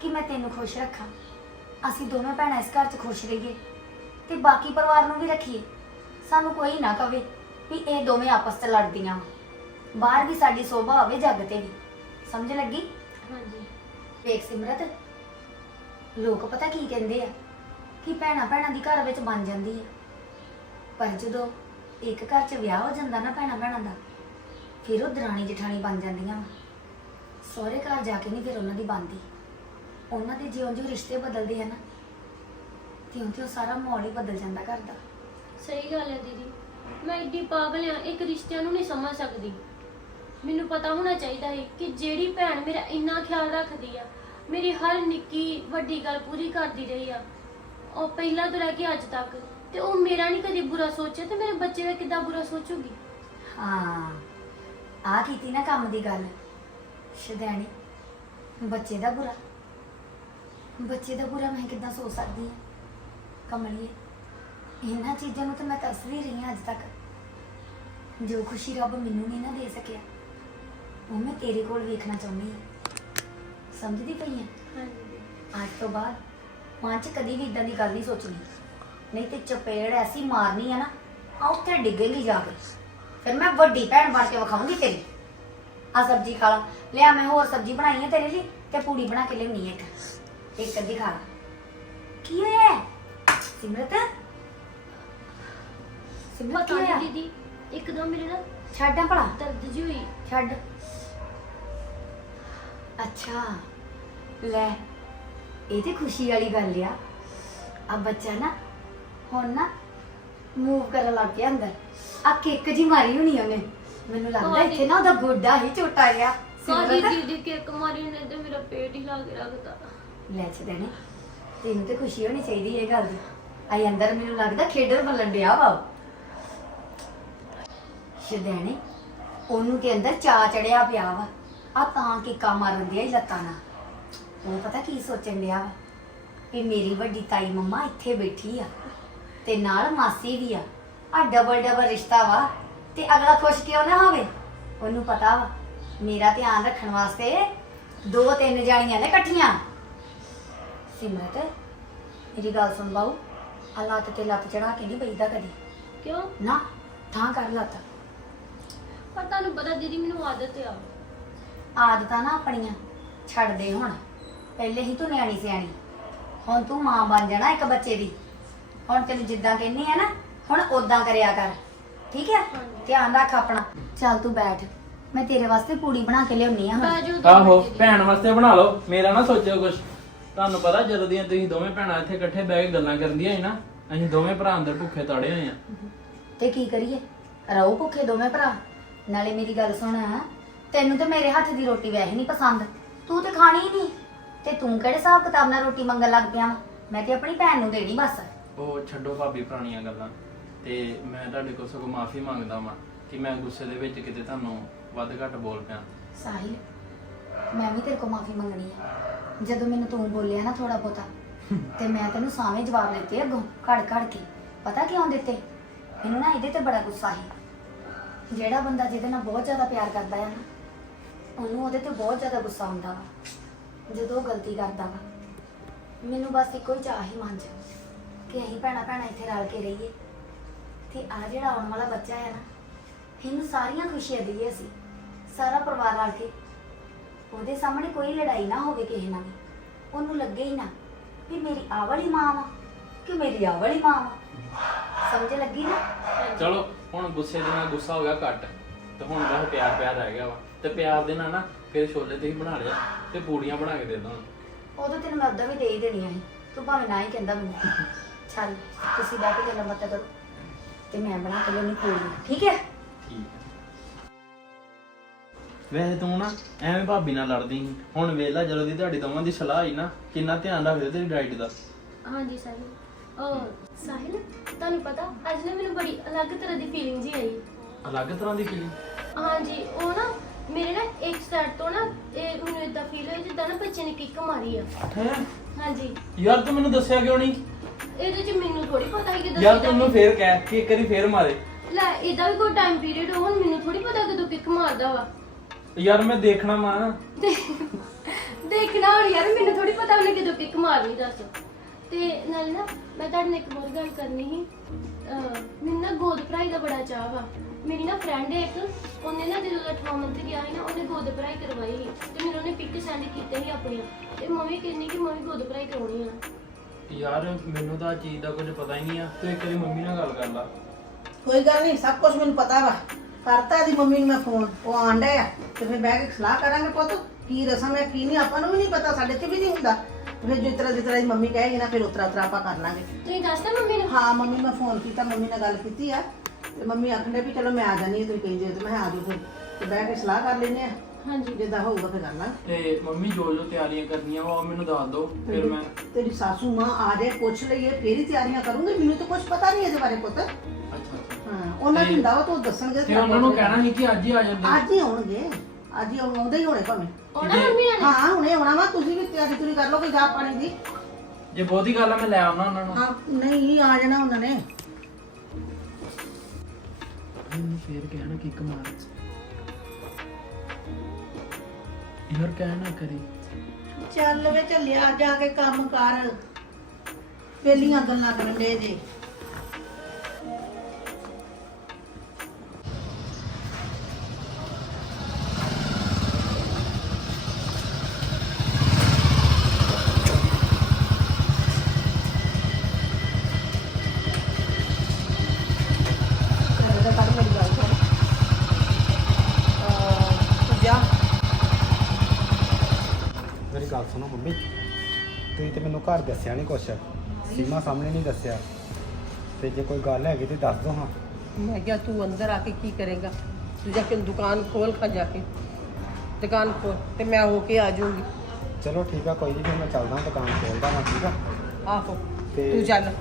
S5: ਕਿ ਮੈਂ ਤੈਨੂੰ ਖੁਸ਼ ਰੱਖਾਂ। ਅਸੀਂ ਦੋਵੇਂ ਭੈਣਾਂ ਇਸ ਘਰ 'ਚ ਖੁਸ਼ ਰਹੀਏ ਤੇ ਬਾਕੀ ਪਰਿਵਾਰ ਨੂੰ ਵੀ ਰੱਖੀਏ। ਸਾਨੂੰ ਕੋਈ ਨਾ ਕਵੇ। ਵੀ ਇਹ ਦੋਵੇਂ ਆਪਸ 'ਚ ਲੜਦੀਆਂ। ਬਾਹਰ ਵੀ ਸਾਡੀ ਸੋਭਾ ਹੋਵੇ ਜੱਗ ਤੇ ਵੀ। ਸਮਝ ਲੱਗੀ?
S6: ਹਾਂਜੀ।
S5: ਵੇਖ ਸਿਮਰਤ ਲੋਕ ਪਤਾ ਕੀ ਕਹਿੰਦੇ ਆ? ਕਿ ਭੈਣਾ ਭੈਣਾਂ ਦੀ ਘਰ ਵਿੱਚ ਬਣ ਜਾਂਦੀ ਆ। ਪਰ ਜਦੋਂ ਇੱਕ ਘਰ 'ਚ ਵਿਆਹ ਹੋ ਜਾਂਦਾ ਨਾ ਭੈਣਾ ਭੈਣਾਂ ਦਾ ਫਿਰ ਉਹ ਦਰਾਣੀ ਜਠਾਣੀ ਬਣ ਜਾਂਦੀਆਂ ਵਾ। ਸਹੁਰੇ ਘਰ ਜਾ ਕੇ ਨਹੀਂ ਫਿਰ ਉਹਨਾਂ ਦੀ ਬਣਦੀ। ਉਹਨਾਂ ਦੇ ਜਿਉਂ-ਜਿਉਂ ਰਿਸ਼ਤੇ ਬਦਲਦੇ ਆ ਨਾ ਤਿਉਂ-ਤਿਉਂ ਸਾਰਾ ਮਾਹੌਲ ਹੀ ਬਦਲ ਜਾਂਦਾ ਘਰ ਦਾ।
S6: ਸਹੀ ਗੱਲ ਹੈ ਦੀਦੀ। ਮੈਂ ਏਡੀ ਪਾਗਲ ਆ, ਇੱਕ ਰਿਸ਼ਤਿਆਂ ਨੂੰ ਨਹੀਂ ਸਮਝ ਸਕਦੀ। ਮੈਨੂੰ ਪਤਾ ਹੋਣਾ ਚਾਹੀਦਾ ਹੈ ਕਿ ਜਿਹੜੀ ਭੈਣ ਮੇਰਾ ਇੰਨਾ ਖਿਆਲ ਰੱਖਦੀ ਆ, ਮੇਰੀ ਹਰ ਨਿੱਕੀ ਵੱਡੀ ਗੱਲ ਪੂਰੀ ਕਰਦੀ ਰਹੀ ਆ। ਉਹ ਪਹਿਲਾਂ ਤੋਂ ਲੈ ਕੇ ਅੱਜ ਤੱਕ, ਤੇ ਉਹ ਮੇਰਾ ਨਹੀਂ ਕਦੀ ਬੁਰਾ ਸੋਚਿਆ ਤੇ ਮੇਰੇ ਬੱਚੇ ਦਾ ਕਿੱਦਾਂ ਬੁਰਾ ਸੋਚੂਗੀ?
S5: ਹਾਂ ਆ ਕੀਤੀ ਨਾ ਕੰਮ ਦੀ ਗੱਲ। ਸ਼ਦੈਣੀ ਬੱਚੇ ਦਾ ਬੁਰਾ। ਬੱਚੇ ਦਾ ਬੁਰਾ ਮੈਂ ਕਿੱਦਾਂ ਸੋਚ ਸਕਦੀ ਹਾਂ ਕਮਲੀਏ। ਇਹਨਾਂ ਚੀਜ਼ਾਂ ਨੂੰ ਤਾਂ ਮੈਂ ਤਰਸਦੀ ਰਹੀ ਹਾਂ ਅੱਜ ਤੱਕ। ਜੋ ਖੁਸ਼ੀ ਰੱਬ ਮੈਨੂੰ ਨਹੀਂ ਨਾ ਦੇ ਸਕਿਆ ਉਹ ਮੈਂ ਤੇਰੇ ਕੋਲ ਵੇਖਣਾ ਚਾਹੁੰਦੀ ਹਾਂ। ਸਮਝਦੀ ਪਈ ਹਾਂ?
S6: ਹਾਂਜੀ।
S5: ਅੱਜ ਤੋਂ ਬਾਅਦ ਮਨ 'ਚ ਕਦੀ ਵੀ ਇਦਾਂ ਦੀ ਗੱਲ ਨਹੀਂ ਸੋਚਣੀ। ਨਹੀਂ ਤੇ ਚਪੇੜ ਐਸੀ ਮਾਰਨੀ ਆ ਨਾ ਆ ਉੱਥੇ ਡਿੱਗੇਗੀ ਜਾ ਕੇ। ਫਿਰ ਮੈਂ ਵੱਡੀ ਭੈਣ ਬਣ ਕੇ ਵਿਖਾਉਂਗੀ ਤੇਰੀ। ਆ ਸਬਜ਼ੀ ਖਾ ਲਾ। ਲਿਆ ਮੈਂ ਹੋਰ ਸਬਜ਼ੀ ਬਣਾਈ ਹੈ ਤੇਰੇ ਲਈ ਤੇ ਪੂੜੀ ਬਣਾ ਕੇ ਲਿਆਉਣੀ ਹੈ ਇੱਕ। ਇੱਕ ਅੱਧੀ ਖਾ ਲਾ। ਕੀ ਹੋਇਆ? ਹੈ? ਸਿਮਰਤ? ਕੀ
S6: ਪਤਾ ਨਹੀਂ
S5: ਹੋਇਆ?
S6: ਦੀਦੀ ਇੱਕਦਮ ਮੇਰੇ ਨਾਲ
S5: ਛੱਡਾਂ ਭਲਾ।
S6: ਦਰਦ ਜਿਹੀ ਹੋਈ।
S5: ਛੱਡ। ਅੱਛਾ। ਲੈ ਇਹ ਤੇ ਖੁਸ਼ੀ ਵਾਲੀ ਗੱਲ ਆ। ਆ ਬੱਚਾ ਨਾ ਹੁਣ ਨਾ ਮੂਵ ਕਰਨ ਲੱਗ ਪਿਆ ਅੰਦਰ। ਆ ਕਿੱਕ ਜੀ ਮਾਰੀ ਹੋਣੀ ਉਹਨੇ। ਮੈਨੂੰ ਲੱਗਦਾ
S6: ਹਾਂਜੀ।
S5: ਇੱਥੇ ਨਾ ਉਹਦਾ ਗੋਡਾ ਹੀ ਝੋਟਾ ਗਿਆ
S6: ਕਾਦੀ
S5: ਸਿਮਰਤ,
S6: ਦੀਦੀ ਕਿੱਕ ਮਾਰੀ ਨੇ ਤੇ ਮੇਰਾ ਪੇਟ ਹੀ ਲਾ ਕੇ ਰੱਖਤਾ
S5: ਲੈ ਚ ਦੇਣੇ ਤੈਨੂੰ ਤੇ ਖੁਸ਼ੀ ਹੋਣੀ ਚਾਹੀਦੀ ਇਹ ਗੱਲ ਦੀ। ਆਈ ਅੰਦਰ ਮੈਨੂੰ ਲੱਗਦਾ ਖੇਡਰ ਬੱਲਣ ਡਿਆ ਵਾ ਸ਼ਦੈਣੇ ਉਹਨੂੰ ਕੇ ਅੰਦਰ ਚਾ ਚੜਿਆ ਪਿਆ ਵਾ। ਆ ਤਾਂ ਕਿੱਕਾ ਮਾਰਨ ਦਿਆ ਲੱਤਾਂ ਨਾਲ। ਉਹ ਪਤਾ ਕੀ ਸੋਚਣ ਡਿਆ ਵਾ? ਵੀ ਮੇਰੀ ਵੱਡੀ ਤਾਈ ਮੰਮਾ ਇੱਥੇ ਬੈਠੀ ਆ ਤੇ ਨਾਲ ਮਾਸੀ ਵੀ ਆ। ਆ ਡਬਲ ਡਬਲ ਰਿਸ਼ਤਾ ਵਾ ਤੇ ਅਗਲਾ ਖੁਸ਼ ਕਿਉਂ ਨਾ ਹੋਵੇ? ਉਹਨੂੰ ਪਤਾ ਵਾ। ਮੇਰਾ ਧਿਆਨ ਰੱਖਣ ਵਾਸਤੇ ਦੋ ਤਿੰਨ ਜਾਣੀਆਂ ਨੇ ਇਕੱਠੀਆਂ। ਸਿਮਰਤ ਮੇਰੀ ਗੱਲ ਸੁਣ ਬਾਊ। ਆ ਲੱਤ ਤੇ ਲੱਤ ਚੜਾ ਕੇ ਨਹੀਂ ਬਈਦਾ ਕਦੀ।
S6: ਕਿਉਂ?
S5: ਨਾ ਥਾਂ ਕਰ ਲੱਤ।
S6: ਪਰ ਤੁਹਾਨੂੰ ਪਤਾ ਦੀਦੀ ਮੈਨੂੰ ਆਦਤ ਆ।
S5: ਆਦਤਾਂ ਨਾ ਆਪਣੀਆਂ ਛੱਡ ਦੇ ਹੁਣ। ਪਹਿਲੇ ਹੀ ਤੂੰ ਨਿਆਣੀ ਸਿਆਣੀ। ਹੁਣ ਤੂੰ ਮਾਂ ਬਣ ਜਾਣਾ ਇੱਕ ਬੱਚੇ ਦੀ। ਹੁਣ ਤੈਨੂੰ ਜਿੱਦਾਂ ਕਹਿੰਨੀ ਆ ਨਾ ਹੁਣ ਉਦਾਂ ਕਰਿਆ ਕਰ। ਠੀਕ ਹੈ ਧਿਆਨ ਰੱਖ ਆਪਣਾ। ਚੱਲ ਤੂੰ ਬੈਠ। ਮੈਂ ਤੇਰੇ ਵਾਸਤੇ ਪੂੜੀ ਬਣਾ ਕੇ ਲਿਆਉਣੀ ਆ ਹੁਣ।
S6: ਬਾਜੂ
S7: ਆਹੋ। ਭੈਣ ਵਾਸਤੇ ਬਣਾ ਲਓ। ਮੇਰਾ ਨਾ ਸੋਚਿਓ ਕੁਛ। ਤੁਹਾਨੂੰ ਪਤਾ ਜਦੋਂ ਦੀਆਂ ਤੁਸੀਂ ਦੋਵੇਂ ਭੈਣਾਂ ਇੱਥੇ ਇਕੱਠੇ ਬਹਿ ਕੇ ਗੱਲਾਂ ਕਰਦੀਆਂ ਸੀ ਨਾ ਅਸੀਂ ਦੋਵੇਂ ਭਰਾ ਅੰਦਰ ਭੁੱਖੇ ਤਾੜੇ ਹੋਏ ਆ।
S5: ਤੇ ਕੀ ਕਰੀਏ? ਰਹੋ ਭੁੱਖੇ ਦੋਵੇਂ ਭਰਾ। ਨਾਲੇ ਮੇਰੀ ਗੱਲ ਸੁਣ ਤੈਨੂੰ ਤੇ ਮੇਰੇ ਹੱਥ ਦੀ ਰੋਟੀ ਵੈਸੇ ਨਹੀਂ ਪਸੰਦ। ਤੂੰ ਤੇ ਖਾਣੀ ਹੀ ਨਹੀਂ। ਤੇ ਤੂੰ ਕਿਹੜੇ ਹਿਸਾਬ ਕਿਤਾਬ ਨਾਲ ਰੋਟੀ ਮੰਗਣ ਲੱਗ ਪਿਆ ਵਾ? ਮੈਂ ਤੇ ਆਪਣੀ ਭੈਣ ਨੂੰ ਦੇਣੀ ਬਸ।
S7: ਉਹ ਛੱਡੋ ਭਾਬੀ ਪੁਰਾਣੀਆਂ ਗੱਲਾਂ। ਤੇ ਮੈਂ ਤੁਹਾਡੇ ਕੋਲ ਸਗੋਂ ਮਾਫੀ ਮੰਗਦਾ ਵਾਂ ਕਿ ਮੈਂ ਗੁੱਸੇ ਦੇ ਵਿੱਚ ਕਿਤੇ ਤੁਹਾਨੂੰ ਵੱਧ ਘੱਟ ਬੋਲ ਪਿਆ।
S5: ਸਾਹਿਲ ਮੈਂ ਵੀ ਤੇਰੇ ਕੋਲ ਮਾਫੀ ਮੰਗਣੀ ਆ। ਜਦੋਂ ਮੈਨੂੰ ਤੂੰ ਬੋਲਿਆ ਨਾ ਥੋੜਾ ਬਹੁਤਾ ਤੇ ਮੈਂ ਤੈਨੂੰ ਸਾਵੇਂ ਜਵਾਬ ਦਿੱਤੇ ਅੱਗੋਂ ਘੜ ਘੜ ਕੇ। ਪਤਾ ਕਿਉਂ ਦਿੱਤੇ? ਮੈਨੂੰ ਨਾ ਇਹਦੇ ਤੇ ਬੜਾ ਗੁੱਸਾ ਸੀ। ਜਿਹੜਾ ਬੰਦਾ ਜਿਹਦੇ ਨਾਲ ਬਹੁਤ ਜ਼ਿਆਦਾ ਪਿਆਰ ਕਰਦਾ ਆ ਨਾ, ਉਹਨੂੰ ਉਹਦੇ ਤੇ ਬਹੁਤ ਜ਼ਿਆਦਾ ਗੁੱਸਾ ਆਉਂਦਾ ਵਾ, ਜਦੋਂ ਉਹ ਗਲਤੀ ਕਰਦਾ ਵਾ। ਮੈਨੂੰ ਬਸ ਇੱਕੋ ਹੀ ਚਾਹ ਹੀ ਮਨ 'ਚ ਕਿ ਅਸੀਂ ਭੈਣਾਂ ਭੈਣਾਂ ਇੱਥੇ ਰਲ ਕੇ ਰਹੀਏ। ਤੇ ਆ ਜਿਹੜਾ ਆਉਣ ਵਾਲਾ ਬੱਚਾ ਹੈ ਨਾ, ਇਹਨੂੰ ਸਾਰੀਆਂ ਖੁਸ਼ੀਆਂ ਦਈਏ ਅਸੀਂ, ਸਾਰਾ ਪਰਿਵਾਰ ਰਲ ਕੇ। ਉਹਦੇ ਸਾਹਮਣੇ ਕੋਈ ਲੜਾਈ ਨਾ ਹੋਵੇ ਕਿਸੇ ਨਾਲ ਵੀ। ਉਹਨੂੰ ਲੱਗੇ ਹੀ ਨਾ ਵੀ ਮੇਰੀ ਆਹ ਵਾਲੀ ਮਾਂ ਵਾ ਕਿ ਮੇਰੀ ਆ ਵਾਲੀ ਮਾਂ ਵਾ। ਸਮਝ ਲੱਗੀ ਨਾ?
S7: ਚਲੋ। ਹੁਣ ਗੁੱਸੇ ਦੇ ਨਾਲ ਗੁੱਸਾ ਹੋ ਗਿਆ ਘੱਟ ਤੇ ਹੁਣ ਬਸ ਪਿਆਰ ਪਿਆਰ ਰਹਿ ਗਿਆ ਵਾ। ਤੇ ਪਿਆਰ ਦੇ ਨਾਲ ਨਾ ਫਿਰ ਛੋਲੇ ਤੁਸੀਂ ਬਣਾ ਲਿਆ ਤੇ ਪੂੜੀਆਂ ਬਣਾ ਕੇ ਦੇ ਦੋ।
S5: ਉਦੋਂ ਤੈਨੂੰ ਮੈਂ ਉਦਾਂ ਵੀ ਦੇ ਹੀ ਦੇਣੀਆਂ ਸੀ ਤੂੰ ਭਾਵੇਂ ਨਾ ਹੀ ਕਹਿੰਦਾ ਮੈਨੂੰ। ਚੱਲ ਤੁਸੀਂ ਬਹਿ ਕੇ ਗੱਲਾਂ ਬਾਤਾਂ ਕਰੋ ਤੇ ਮੈਂ ਬਣਾ ਕੇ ਲਿਆਉਣੀ ਪੂਰੀ ਠੀਕ ਹੈ?
S7: ਠੀਕ ਵੈਸੇ ਤੂੰ ਨਾ ਐਵੇਂ ਭਾਬੀ ਨਾਲ ਲੜਦੀ ਸੀ। ਹੁਣ ਵੇਲਾ ਜਦੋਂ ਦੀ ਤੁਹਾਡੀ ਦੋਵਾਂ ਦੀ ਸਲਾਹ ਆਈ ਨਾ ਕਿੰਨਾ ਧਿਆਨ ਰੱਖਦੇ ਤੇਰੀ ਡਾਈਟ ਦਾ।
S6: ਹਾਂਜੀ ਸਾਹਿਲ ਉਹ ਸਾਹਿਲ ਤੁਹਾਨੂੰ ਪਤਾ ਅੱਜ ਨਾ ਮੈਨੂੰ ਬੜੀ ਅਲੱਗ ਤਰ੍ਹਾਂ ਦੀ ਫੀਲਿੰਗ ਜੀ ਆਈ।
S7: ਅਲੱਗ ਤਰ੍ਹਾਂ ਦੀ ਫੀਲਿੰਗ
S6: ਹਾਂਜੀ ਉਹ ਨਾ ਮੇਰੇ ਨਾ ਇੱਕ ਸਾਈਡ ਤੋਂ ਨਾ ਇਹ ਮੈਨੂੰ ਇਦਾਂ ਫੀਲ ਹੋਇਆ ਜਿੱਦਾਂ ਨਾ ਬੱਚੇ ਨੇ ਕਿੱਕ ਮਾਰੀ ਆ।
S7: ਹੈ?
S6: ਹਾਂਜੀ।
S7: ਯਾਰ ਤੂੰ ਮੈਨੂੰ ਦੱਸਿਆ ਕਿਉਂ ਨਹੀਂ?
S6: ਇਹਦੇ ਚ ਮੈਨੂੰ ਥੋੜੀ ਪਤਾ ਹੈ ਕਿ
S7: ਯਾਰ ਤੂੰ ਉਹਨੂੰ ਫੇਰ ਕਹਿ ਕਿ ਇੱਕ ਵਾਰੀ ਫੇਰ ਮਾਰੇ।
S6: ਲੈ ਇਹਦਾ ਵੀ ਕੋਈ ਟਾਈਮ ਪੀਰੀਅਡ ਹੁਣ ਮੈਨੂੰ ਥੋੜੀ ਪਤਾ ਕਦੋਂ ਕਿੱਕ ਮਾਰਦਾ ਵਾ।
S7: ਯਾਰ ਮੈਂ ਦੇਖਣਾ ਮਾਂ
S6: ਦੇਖਣਾ ਹੁਣ ਯਾਰ ਮੈਨੂੰ ਥੋੜੀ ਪਤਾ ਉਹਨੇ ਕਦੋਂ ਕਿੱਕ ਮਾਰਨੀ ਦੱਸ। ਤੇ ਨਾਲ ਨਾ ਮੈਂ ਤੁਹਾਡੇ ਨਾਲ ਇੱਕ ਹੋਰ ਗੱਲ ਕਰਨੀ ਸੀ। ਅਹ, ਮੈਨੂੰ ਨਾ ਗੋਦ ਭਰਾਈ ਦਾ ਬੜਾ ਚਾਹ ਵਾ। ਮੇਰੀ ਨਾ ਫਰੈਂਡ ਹੈ ਇੱਕ ਉਹਨੇ ਨਾ ਜਦੋਂ 8ਵਾਂ ਮੰਥ ਗਿਆ ਸੀ ਨਾ ਉਹਨੇ ਗੋਦ ਭਰਾਈ ਕਰਵਾਈ ਸੀ ਤੇ ਮੈਨੂੰ ਉਹਨੇ ਪਿਕ ਸੈਂਡ ਕੀਤੇ ਸੀ ਆਪਣੀਆਂ ਤੇ ਮੰਮੀ ਕਹਿੰਦੀ ਕਿ ਮੰਮੀ ਗੋਦ ਭਰਾਈ ਕਰਾਉਣੀ ਆ।
S7: ਯਾਰ ਮੈਨੂੰ ਤਾਂ ਆਹ ਚੀਜ਼ ਦਾ ਕੁਝ ਪਤਾ ਹੀ ਨਹੀਂ ਆ। ਤੂੰ ਇੱਕ ਵਾਰੀ ਮੰਮੀ ਨਾਲ ਗੱਲ ਕਰ ਲਾ।
S2: ਕੋਈ ਗੱਲ ਨਹੀਂ ਸਭ ਕੁਝ ਮੈਨੂੰ ਪਤਾ ਵਾ। ਕਰਤਾ ਦੀ ਮੰਮੀ ਨੂੰ ਮੈਂ ਫੋਨ ਉਹ ਆਣ ਡਿਆ ਤੇ ਫਿਰ ਬਹਿ ਕੇ ਸਲਾਹ ਕਰਾਂਗੇ ਪੁੱਤ। ਕੀ ਰਸਮ ਹੈ ਕੀ ਨਹੀਂ ਆਪਾਂ ਨੂੰ ਵੀ ਨਹੀਂ ਪਤਾ ਸਾਡੇ ਤੇ ਵੀ ਨਹੀਂ ਹੁੰਦਾ। ਫਿਰ ਜਿਸ ਤਰ੍ਹਾਂ ਜਿਸ ਤਰ੍ਹਾਂ ਦੀ ਮੰਮੀ ਕਹੇਗੀ ਨਾ ਫਿਰ ਉਤਰਾ ਉਤਰਾ ਆਪਾਂ ਕਰ ਲਾਂਗੇ।
S6: ਤੁਸੀਂ ਦੱਸਦਾ ਮੰਮੀ ਨੂੰ?
S2: ਹਾਂ ਮੰਮੀ ਮੈਂ ਫੋਨ ਕੀਤਾ ਮੰਮੀ ਨਾਲ ਗੱਲ ਕੀਤੀ ਆ। ਤੇ ਮੰਮੀ ਆਖਣ ਵੀ ਚਲੋ ਮੈਂ ਆ ਜਾਣੀ ਤੁਸੀਂ ਕਹਿੰਦੇ ਹੋ ਤੇ ਮੈਂ ਕਿਹਾ ਆ ਜਾਓ ਫਿਰ। ਤੇ ਬਹਿ ਕੇ ਸਲਾਹ ਕਰ ਲੈਨੇ ਆ।
S6: ਹਾਂਜੀ।
S2: ਜਿੱਦਾਂ ਹੋਊਗਾ ਫਿਰ ਕਰ ਲਾਂਗੇ।
S7: ਤੇ ਮੰਮੀ ਜੋ ਜੋ ਤਿਆਰੀਆਂ ਕਰਨੀਆਂ ਵਾ ਉਹ ਮੈਨੂੰ ਦੱਸ ਦਿਓ ਫਿਰ ਮੈਂ
S2: ਤੇਰੀ ਸਾਸੂ ਮਾਂ ਆ ਜਾਏ ਪੁੱਛ ਲਈਏ ਫੇਰ ਹੀ ਤਿਆਰੀਆਂ ਕਰੂੰਗੀ। ਮੈਨੂੰ ਤਾਂ ਕੁਝ ਪਤਾ ਨਹੀਂ ਇਹਦੇ ਬਾਰੇ ਪੁੱਤ।
S7: ਅੱਛਾ ਅੱਛਾ।
S2: ਹਾਂ ਉਹਨਾਂ ਨੂੰ ਹੁੰਦਾ ਵਾ ਤੂੰ ਦੱਸਣਗੇ
S7: ਤੇ ਉਹਨਾਂ ਨੂੰ ਕਹਿਣਾ ਸੀ ਕਿ ਅੱਜ ਹੀ ਆ ਜਾਂਦੇ
S2: ਅੱਜ ਹੀ ਆਉਣਗੇ। ਅੱਜ ਹੀ ਆਉਂਦੇ ਹੀ ਹੋਣੇ ਭਾਵੇਂ।
S6: ਆਉਣਾ ਮੰਮੀ ਨੇ
S2: ਹਾਂ ਹੁਣੇ ਆਉਣਾ ਵਾ ਤੁਸੀਂ ਵੀ ਤਿਆਰੀ ਤੁਰੀ ਕਰ ਲਓ ਕੋਈ ਚਾਹ ਪਾਣੀ ਦੀ।
S7: ਜੇ ਬਹੁਤੀ ਗੱਲ ਆ ਮੈਂ ਲੈ ਆਉਣਾ ਉਹਨਾਂ ਨੂੰ।
S2: ਹਾਂ ਨਹੀਂ ਆ ਜਾਣਾ ਉਹਨਾਂ ਨੇ।
S7: ਫੇਰ ਕਹਿਣਾ ਕਿ ਕਮਾਲ ਯਾਰ ਕਹਿਣਾ ਕਰੀ।
S2: ਚੱਲ ਵੇ ਚੱਲਿਆ ਜਾ ਕੇ ਕੰਮ ਕਰ। ਪਹਿਲੀਆਂ ਗੱਲਾਂ ਕਰਨ ਦੇ ਜਾ।
S3: ਮੰਮੀ ਤੁਸੀਂ ਤੇ ਮੈਨੂੰ ਘਰ ਦੱਸਿਆ ਨਹੀਂ ਕੁਛ। ਸੀਮਾ ਸਾਹਮਣੇ ਨਹੀਂ ਦੱਸਿਆ। ਤੇ ਜੇ ਕੋਈ ਗੱਲ ਹੈਗੀ ਤੇ ਦੱਸ ਦੋ ਹਾਂ।
S1: ਮੈਂ ਕਿਹਾ ਤੂੰ ਅੰਦਰ ਆ ਕੇ ਕੀ ਕਰੇਗਾ? ਤੂੰ ਜਾ ਕੇ ਦੁਕਾਨ ਖੋਲ ਖਾ ਜਾ ਕੇ। ਦੁਕਾਨ ਖੋਲ ਤੇ ਮੈਂ ਹੋ ਕੇ ਆ ਜਾਊਂਗੀ।
S3: ਚਲੋ ਠੀਕ ਆ ਕੋਈ ਨਹੀਂ ਮੈਂ ਚੱਲਦਾ ਦੁਕਾਨ ਖੋਲਦਾ ਹਾਂ ਠੀਕ ਆ?
S1: ਆਹੋ
S3: ਤੇ-
S1: ਤੂੰ ਚੱਲ।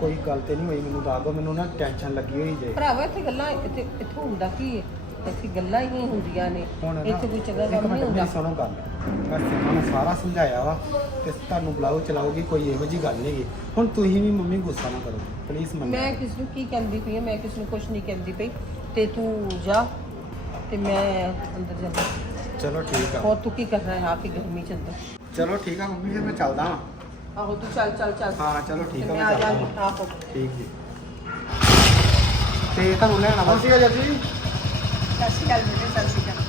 S3: ਕੋਈ ਗੱਲ ਤੇ ਨਹੀਂ ਹੋਈ ਮੈਨੂੰ ਦੱਸ ਦਿਓ ਮੈਨੂੰ ਨਾ ਟੈਨਸ਼ਨ ਲੱਗੀ ਹੋਈ ਜੇ।
S1: ਭਰਾਵਾ ਇੱਥੇ ਗੱਲਾਂ ਇੱਥੇ ਇੱਥੋਂ ਹੁੰਦਾ ਕੀ ਹੈ ਇੱਥੇ ਗੱਲਾਂ ਹੀ ਨਹੀਂ ਹੁੰਦੀਆਂ ਨੇ।
S3: ਹੁਣ ਨਾ
S1: ਇੱਥੇ ਕੋਈ ਚੰਗਾ
S3: ਇੱਕ
S1: ਕੰਮ ਨਹੀਂ ਹੁੰਦਾ।
S3: ਸੁਣੋ ਗੱਲ। ਮੈਂ ਸੀਮਾ ਨੂੰ ਸਾਰਾ ਸਮਝਾਇਆ ਵਾ ਤੇ ਤੁਹਾਨੂੰ ਬੁਲਾਓ ਚਲਾਓਗੀ ਕੋਈ ਇਹੋ ਜੀ ਗੱਲ ਨਹੀਂਗੀ ਹੁਣ ਤੁਸੀਂ ਵੀ ਮੰਮੀ ਗੁੱਸਾ ਨਾ ਕਰੋ ਪਲੀਜ਼ ਮੰਨੋ।
S1: ਮੈਂ ਕਿਸ ਨੂੰ ਕੀ ਕਹਿੰਦੀ ਪਈ ਹਾਂ ਮੈਂ ਕਿਸ ਨੂੰ ਕੁਝ ਨਹੀਂ ਕਹਿੰਦੀ ਪਈ। ਤੇ ਤੂੰ ਜਾ ਤੇ ਮੈਂ ਅੰਦਰ ਜਾਂਦਾ।
S3: ਚਲੋ ਠੀਕ ਆ।
S1: ਹੋਰ ਤੂੰ ਕੀ ਕਰ ਰਿਹਾ ਹੈ? ਆ ਕੇ ਗਰਮੀ ਚ ਅੰਦਰ।
S3: ਚਲੋ ਠੀਕ ਆ ਮੰਮੀ ਫਿਰ ਮੈਂ ਚੱਲਦਾ ਹਾਂ
S1: ਆਹੋ ਤੂੰ ਚੱਲ ਚੱਲ ਚੱਲ।
S3: ਹਾਂ ਚਲੋ ਠੀਕ ਆ
S1: ਮੈਂ
S3: ਚੱਲਦਾ ਹਾਂ
S1: ਆਹੋ।
S3: ਠੀਕ ਜੀ। ਤੇ ਤੁਹਾਨੂੰ ਲੈਣਾ ਵਾ? ਸੀਗਾ ਜੀ।
S2: ਸਤਿ ਸ਼੍ਰੀ ਅਕਾਲ ਬੇਟੇ ਸਤਿ ਸ਼੍ਰੀ ਅਕਾਲ।